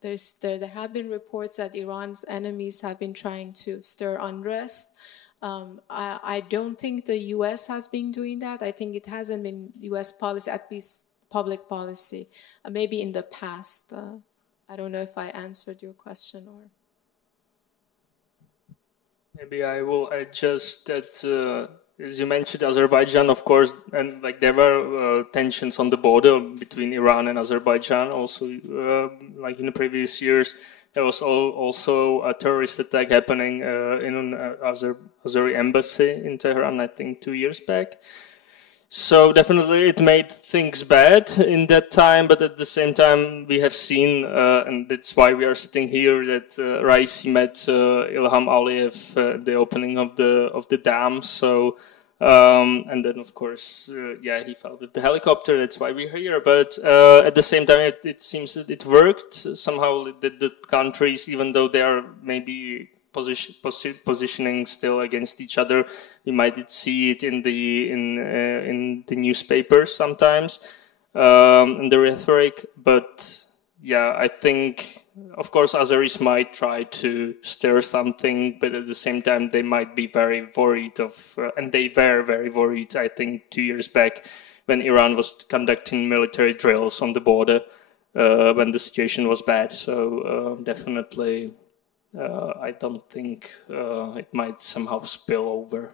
there have been reports that Iran's enemies have been trying to stir unrest. I don't think the U.S. has been doing that. I think it hasn't been U.S. policy, at least public policy. Maybe in the past. I don't know if I answered your question or... Maybe I will adjust that, as you mentioned, Azerbaijan, of course, and there were tensions on the border between Iran and Azerbaijan also, in the previous years. There was also a terrorist attack happening in an Azeri embassy in Tehran, I think 2 years back. So definitely it made things bad in that time, but at the same time we have seen, and that's why we are sitting here, that Raisi met Ilham Aliyev at the opening of the dam. So and then of course, he fell with the helicopter. That's why we're here. But at the same time, it seems that it worked somehow. The countries, even though they are maybe positioning still against each other, you might see it in the newspapers sometimes, in the rhetoric. But I think, of course, Azeris might try to stir something, but at the same time, they might be very worried and they were very worried, I think, 2 years back when Iran was conducting military drills on the border when the situation was bad. So definitely, I don't think it might somehow spill over.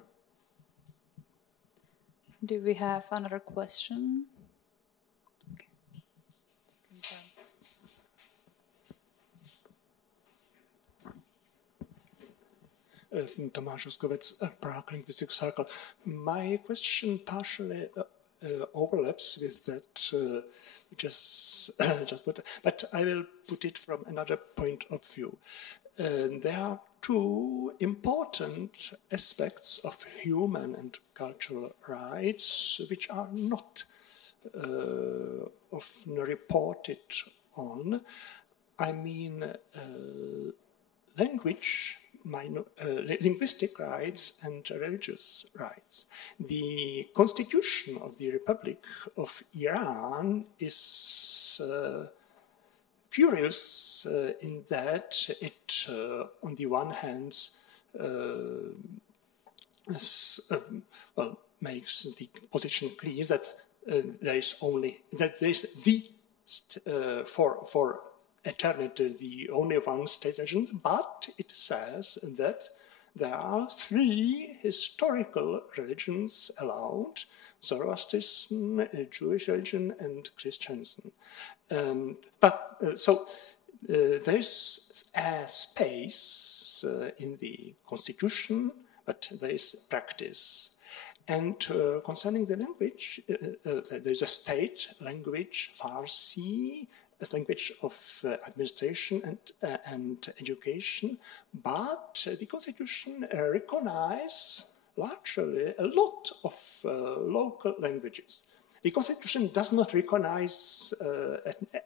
Do we have another question? Tomáš Uskovec, Prague Linguistic Circle. My question partially overlaps with that just put, but I will put it from another point of view. There are two important aspects of human and cultural rights which are not often reported on. I mean, language, linguistic rights and religious rights. The Constitution of the Republic of Iran is curious in that it, on the one hand, makes the position clear that there is for eternity the only one state religion, but it says that there are three historical religions allowed: Zoroastrianism, Jewish religion, and Christianism. So there is a space in the constitution, but there is practice. And concerning the language, there is a state language, Farsi, as language of administration and education, but the constitution recognizes largely a lot of local languages. The constitution does not recognize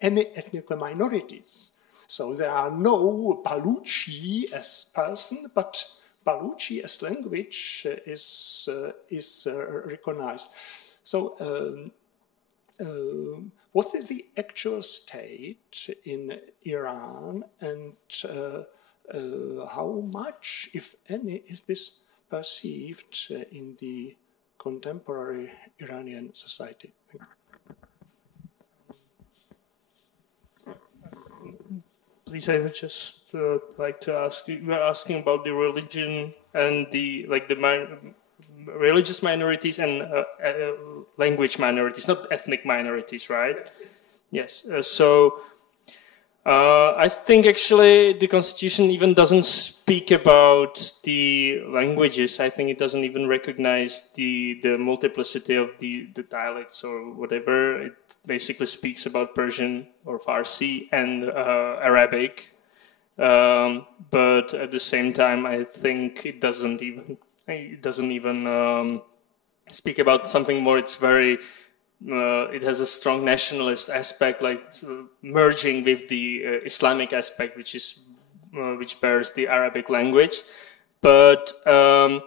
any ethnic minorities. So there are no Baluchi as person, but Baluchi as language is recognized. So what is the actual state in Iran, and how much, if any, is this perceived in the contemporary Iranian society? Please, I would just like to ask you were asking about the religion and the religious minorities and language minorities, not ethnic minorities, right? Yes. So I think actually the Constitution even doesn't speak about the languages. I think it doesn't even recognize the multiplicity of the dialects or whatever. It basically speaks about Persian or Farsi and Arabic. But at the same time, I think it doesn't even speak about something more. It's very, it has a strong nationalist aspect, like merging with the Islamic aspect, which bears the Arabic language. But and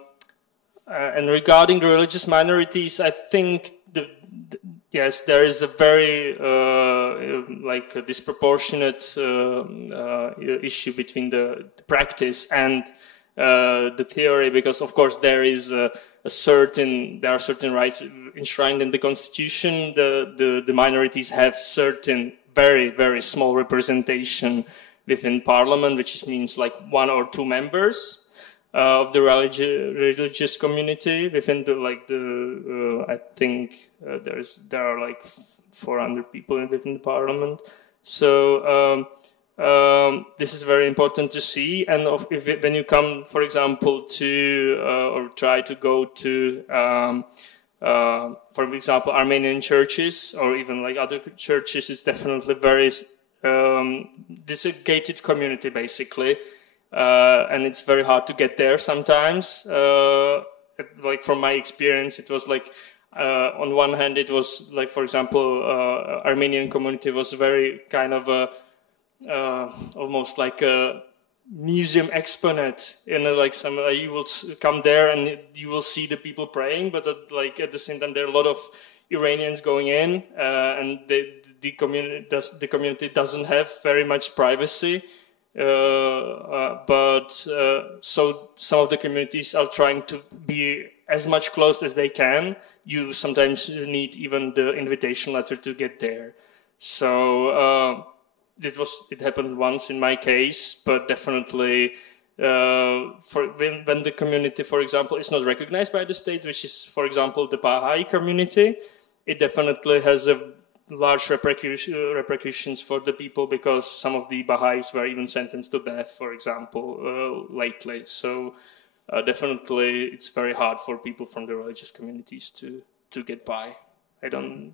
regarding the religious minorities, I think yes, there is a very like a disproportionate issue between the practice and the theory, because of course there is there are certain rights enshrined in the constitution. The minorities have certain very small representation within parliament, which means like 1 or 2 members of the religious community within the I think there are like 400 people within the parliament. So this is very important to see. And when you come, for example, to or try to go to, for example, Armenian churches or even like other churches, it's definitely very this is a gated community basically. And it's very hard to get there sometimes. Like from my experience, it was like on one hand, it was like, for example, Armenian community was very kind of almost like a museum exponent. Like you will come there and you will see the people praying, but like at the same time, there are a lot of Iranians going in, and the community doesn't have very much privacy. But so some of the communities are trying to be as much closed as they can. You sometimes need even the invitation letter to get there. So it happened once in my case, but definitely when the community, for example, is not recognized by the state, which is, for example, the Baha'i community, it definitely has a large repercussions for the people, because some of the Baha'is were even sentenced to death, for example, lately. So definitely it's very hard for people from the religious communities to get by. Basically,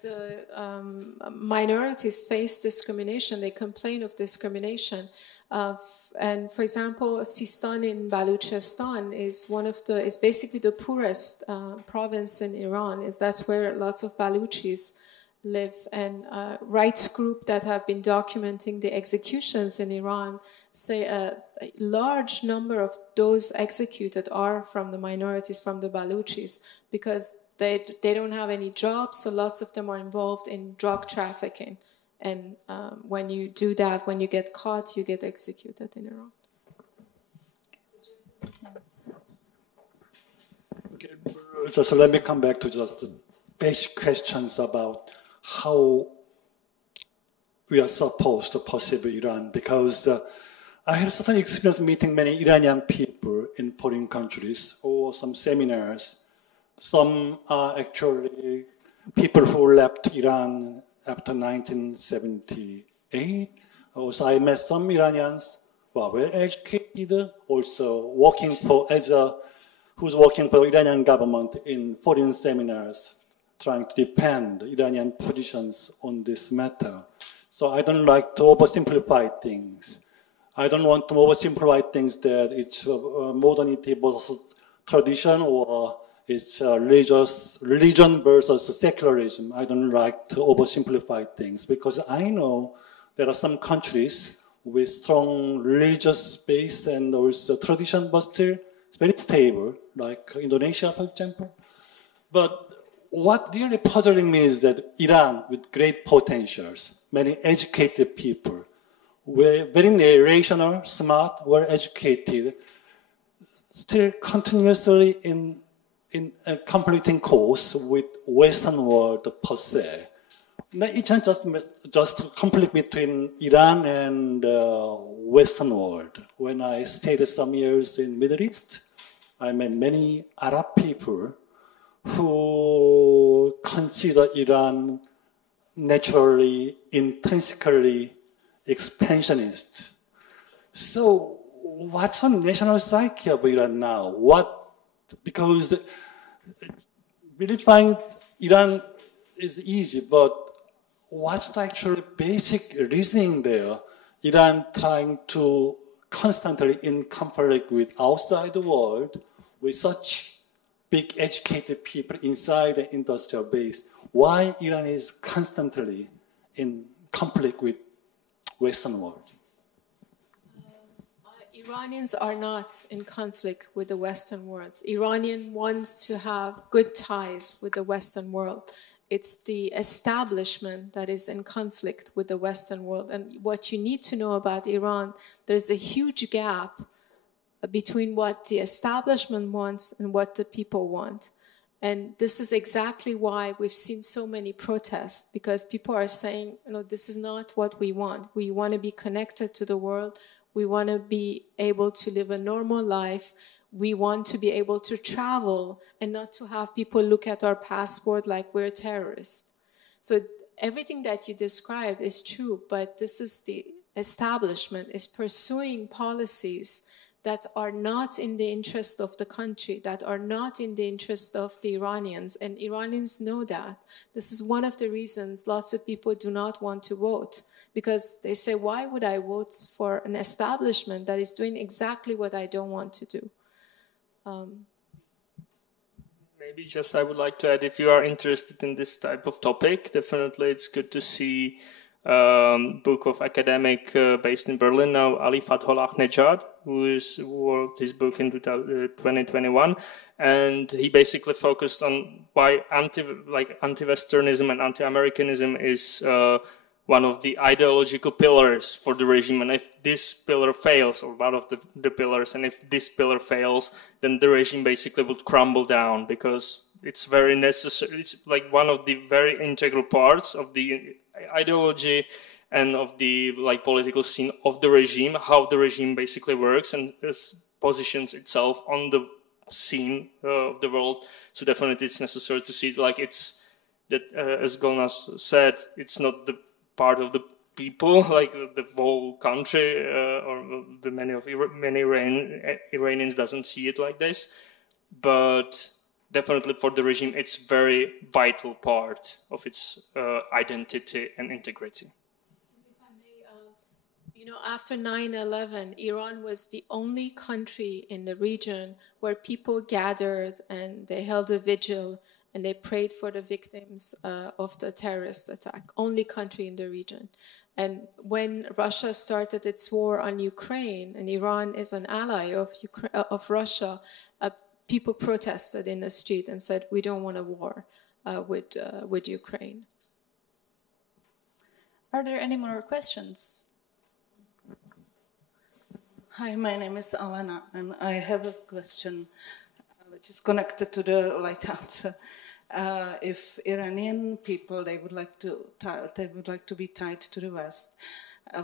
the minorities face discrimination. They complain of discrimination. And for example, Sistan in Baluchistan is basically the poorest province in Iran. That's where lots of Baluchis live. And rights groups that have been documenting the executions in Iran say a large number of those executed are from the minorities, from the Baluchis, because they don't have any jobs, so lots of them are involved in drug trafficking. And when you do that, when you get caught, you get executed in Iran. Okay, just let me come back to just the basic questions about how we are supposed to perceive Iran, because I had certain experience meeting many Iranian people in foreign countries or some seminars. Some are actually people who left Iran after 1978. Also, I met some Iranians who are well educated, also who's working for Iranian government in foreign seminars, trying to defend Iranian positions on this matter. So I don't like to oversimplify things. I don't want to oversimplify things that it's modernity versus tradition, or it's religion versus secularism. I don't like to oversimplify things, because I know there are some countries with strong religious base and also tradition, but still very stable, like Indonesia, for example. But what really puzzling me is that Iran, with great potentials, many educated people, very rational, smart, well-educated, still continuously in a completing course with Western world per se. Now, it's not just conflict between Iran and Western world. When I stayed some years in Middle East, I met many Arab people who consider Iran naturally, intrinsically expansionist. So what's the national psyche of Iran now? Because verifying Iran is easy, but what's the actual basic reasoning there? Iran trying to constantly in conflict with outside the world, with such big educated people inside the industrial base. Why Iran is constantly in conflict with Western world? Iranians are not in conflict with the Western world. Iranian wants to have good ties with the Western world. It's the establishment that is in conflict with the Western world. And what you need to know about Iran, there's a huge gap between what the establishment wants and what the people want. And this is exactly why we've seen so many protests, because people are saying, this is not what we want. We want to be connected to the world. We want to be able to live a normal life. We want to be able to travel and not to have people look at our passport like we're terrorists. So everything that you described is true, but this is the establishment is pursuing policies that are not in the interest of the country, that are not in the interest of the Iranians, and Iranians know that. This is one of the reasons lots of people do not want to vote, because they say, why would I vote for an establishment that is doing exactly what I don't want to do? Maybe just I would like to add, if you are interested in this type of topic, definitely it's good to see book of academic based in Berlin now, Ali Fathullah who wrote his book in 2021, and he basically focused on why anti-Westernism and anti-Americanism is one of the ideological pillars for the regime, and if this pillar fails, or one of the pillars, and if this pillar fails, then the regime basically would crumble down, because it's very necessary. It's like one of the very integral parts of the ideology and of the political scene of the regime, how the regime basically works and positions itself on the scene of the world. So definitely it's necessary to see it's that, as Golnaz said, it's not the part of the people, like the whole country, or the many Iranians doesn't see it like this, but definitely for the regime, it's very vital part of its identity and integrity. If I may, after 9/11, Iran was the only country in the region where people gathered and they held a vigil and they prayed for the victims of the terrorist attack. Only country in the region. And when Russia started its war on Ukraine, and Iran is an ally of Russia, people protested in the street and said, we don't want a war with Ukraine. Are there any more questions? Hi, my name is Alena, and I have a question which is connected to the answer. If Iranian people they would like to be tied to the West,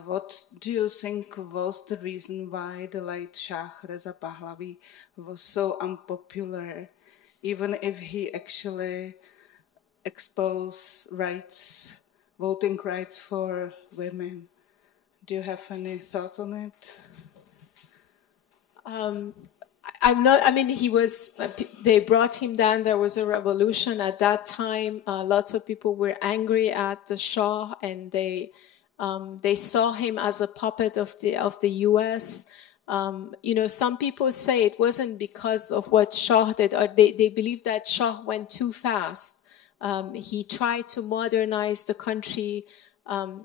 what do you think was the reason why the late Shah Reza Pahlavi was so unpopular, even if he actually exposed voting rights for women? Do you have any thoughts on it? They brought him down. There was a revolution at that time. Lots of people were angry at the Shah, and they saw him as a puppet of the U.S. Some people say it wasn't because of what Shah did, or they believe that Shah went too fast. He tried to modernize the country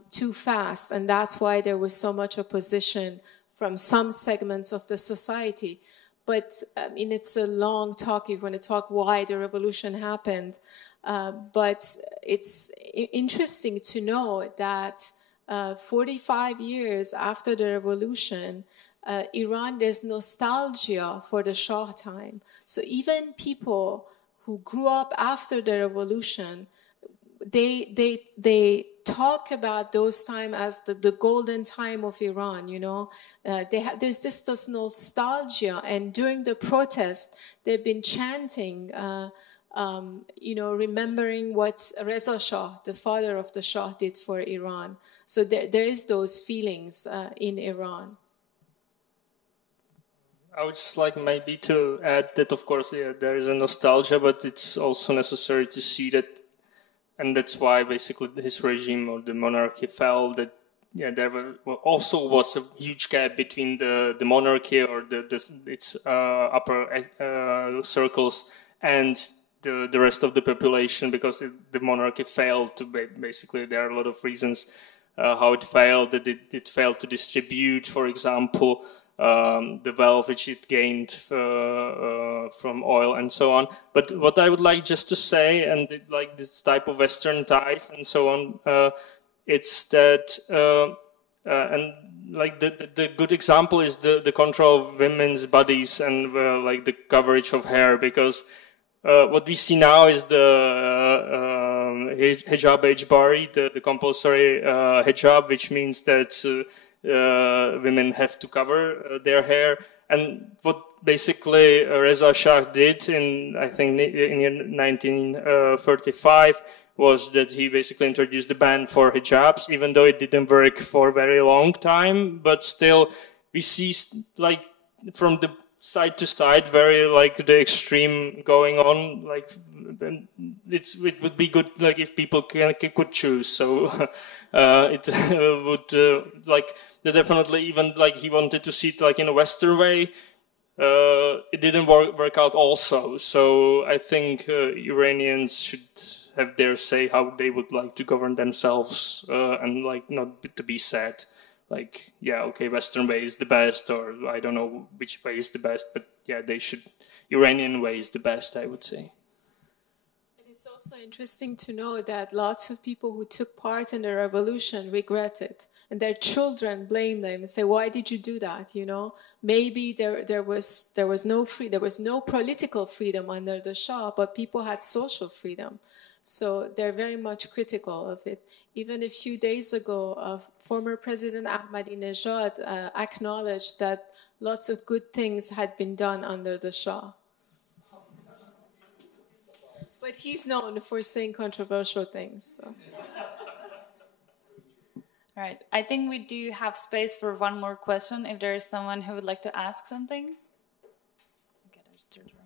too fast, and that's why there was so much opposition from some segments of the society. But it's a long talk if you want to talk why the revolution happened. But it's interesting to know that 45 years after the revolution, Iran, there's nostalgia for the Shah time. So even people who grew up after the revolution, they talk about those time as the golden time of Iran, there's this nostalgia, and during the protest, they've been chanting, remembering what Reza Shah, the father of the Shah, did for Iran. So there is those feelings in Iran. I would just like maybe to add that, of course, there is a nostalgia, but it's also necessary to see that and that's why basically his regime or the monarchy fell. That there also was a huge gap between the monarchy or its upper circles and the rest of the population, because the monarchy failed to basically, there are a lot of reasons how it failed. That it failed to distribute, for example, the wealth which it gained from oil and so on. But what I would like just to say, and like this type of Western ties and so on, it's that, and like the good example is the control of women's bodies and like the coverage of hair, because what we see now is the hijab ejbari, the compulsory hijab, which means that women have to cover their hair. And what basically Reza Shah did in 1935 was that he basically introduced the ban for hijabs, even though it didn't work for a very long time. But still, we see like from the side to side, very like the extreme going on. Like it would be good like if people could choose. So it would like definitely, even like he wanted to see it like in a Western way. It didn't work out also. So I think Iranians should have their say how they would like to govern themselves, and like not to be sad. Like, yeah, okay, Western way is the best, or I don't know which way is the best, but yeah, Iranian way is the best, I would say. And it's also interesting to know that lots of people who took part in the revolution regret it, and their children blame them and say, "Why did you do that?" You know, maybe there was no political freedom under the Shah, but people had social freedom. So they're very much critical of it. Even a few days ago, former President Ahmadinejad acknowledged that lots of good things had been done under the Shah. But he's known for saying controversial things. So. All right, I think we do have space for one more question if there is someone who would like to ask something. Okay, there's third row.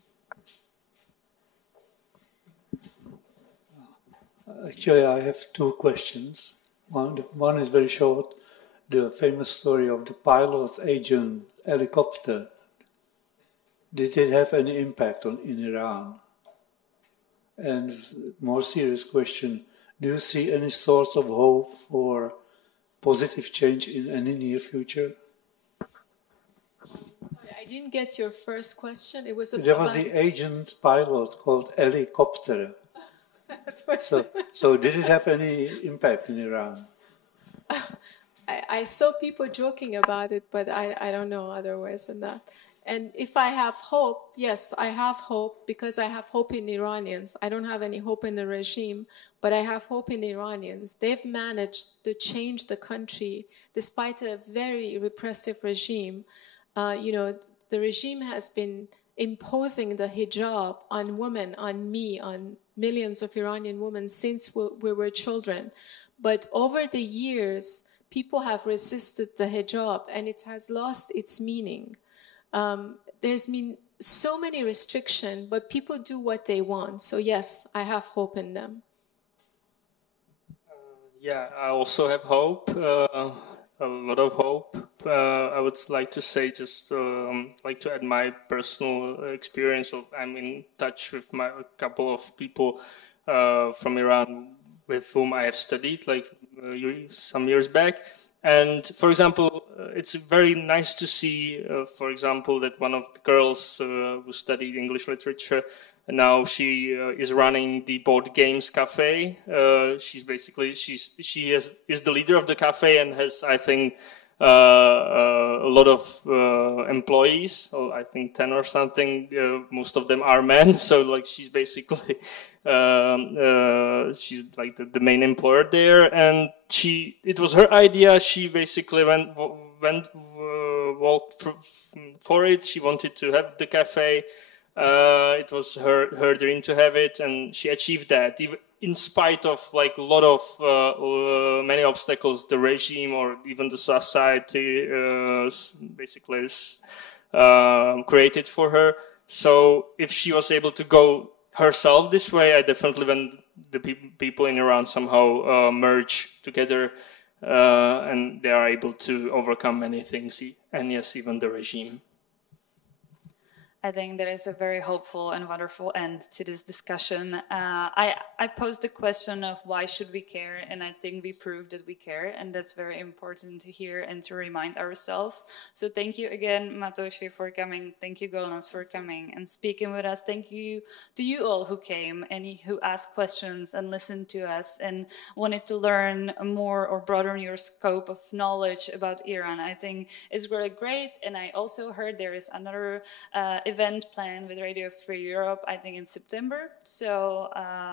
Actually, I have two questions. One is very short. The famous story of the pilot agent helicopter. Did it have any impact in Iran? And more serious question, do you see any source of hope for positive change in any near future? Sorry, I didn't get your first question. It was there was the agent pilot called helicopter. So did it have any impact in Iran? I saw people joking about it, but I don't know otherwise than that. And if I have hope, yes, I have hope because I have hope in Iranians. I don't have any hope in the regime, but I have hope in Iranians. They've managed to change the country despite a very repressive regime. The regime has been imposing the hijab on women, on me, on millions of Iranian women since we were children. But over the years, people have resisted the hijab and it has lost its meaning. There's been so many restrictions, but people do what they want. So yes, I have hope in them. Yeah, I also have hope, a lot of hope. I would like to say just like to add my personal experience. I'm in touch with a couple of people from Iran with whom I have studied some years back. And for example, it's very nice to see, for example, that one of the girls who studied English literature, and now she is running the board games cafe. She is the leader of the cafe and has, I think, a lot of employees. I think 10 or something. Most of them are men. So like she's basically she's like the main employer there, and it was her idea. She basically walked for it. She wanted to have the cafe. It was her dream to have it, and she achieved that. Even in spite of like a lot of many obstacles the regime or even the society basically created for her. So if she was able to go herself this way, I definitely the people in Iran somehow merge together and they are able to overcome many things, and yes, even the regime. I think that is a very hopeful and wonderful end to this discussion. I posed the question of why should we care, and I think we proved that we care, and that's very important to hear and to remind ourselves. So thank you again, Matouš, for coming. Thank you, Golnaz, for coming and speaking with us. Thank you to you all who came and who asked questions and listened to us and wanted to learn more or broaden your scope of knowledge about Iran. I think it's really great, and I also heard there is another event planned with Radio Free Europe, I think in September. So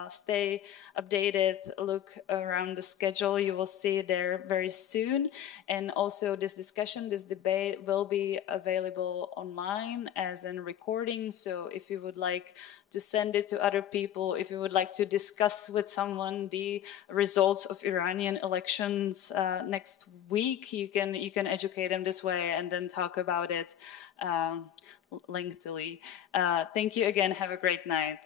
stay updated, look around the schedule. You will see it there very soon. And also this discussion, this debate will be available online as a recording. So if you would like to send it to other people, if you would like to discuss with someone the results of Iranian elections next week, you can educate them this way and then talk about it lengthily. Thank you again. Have a great night.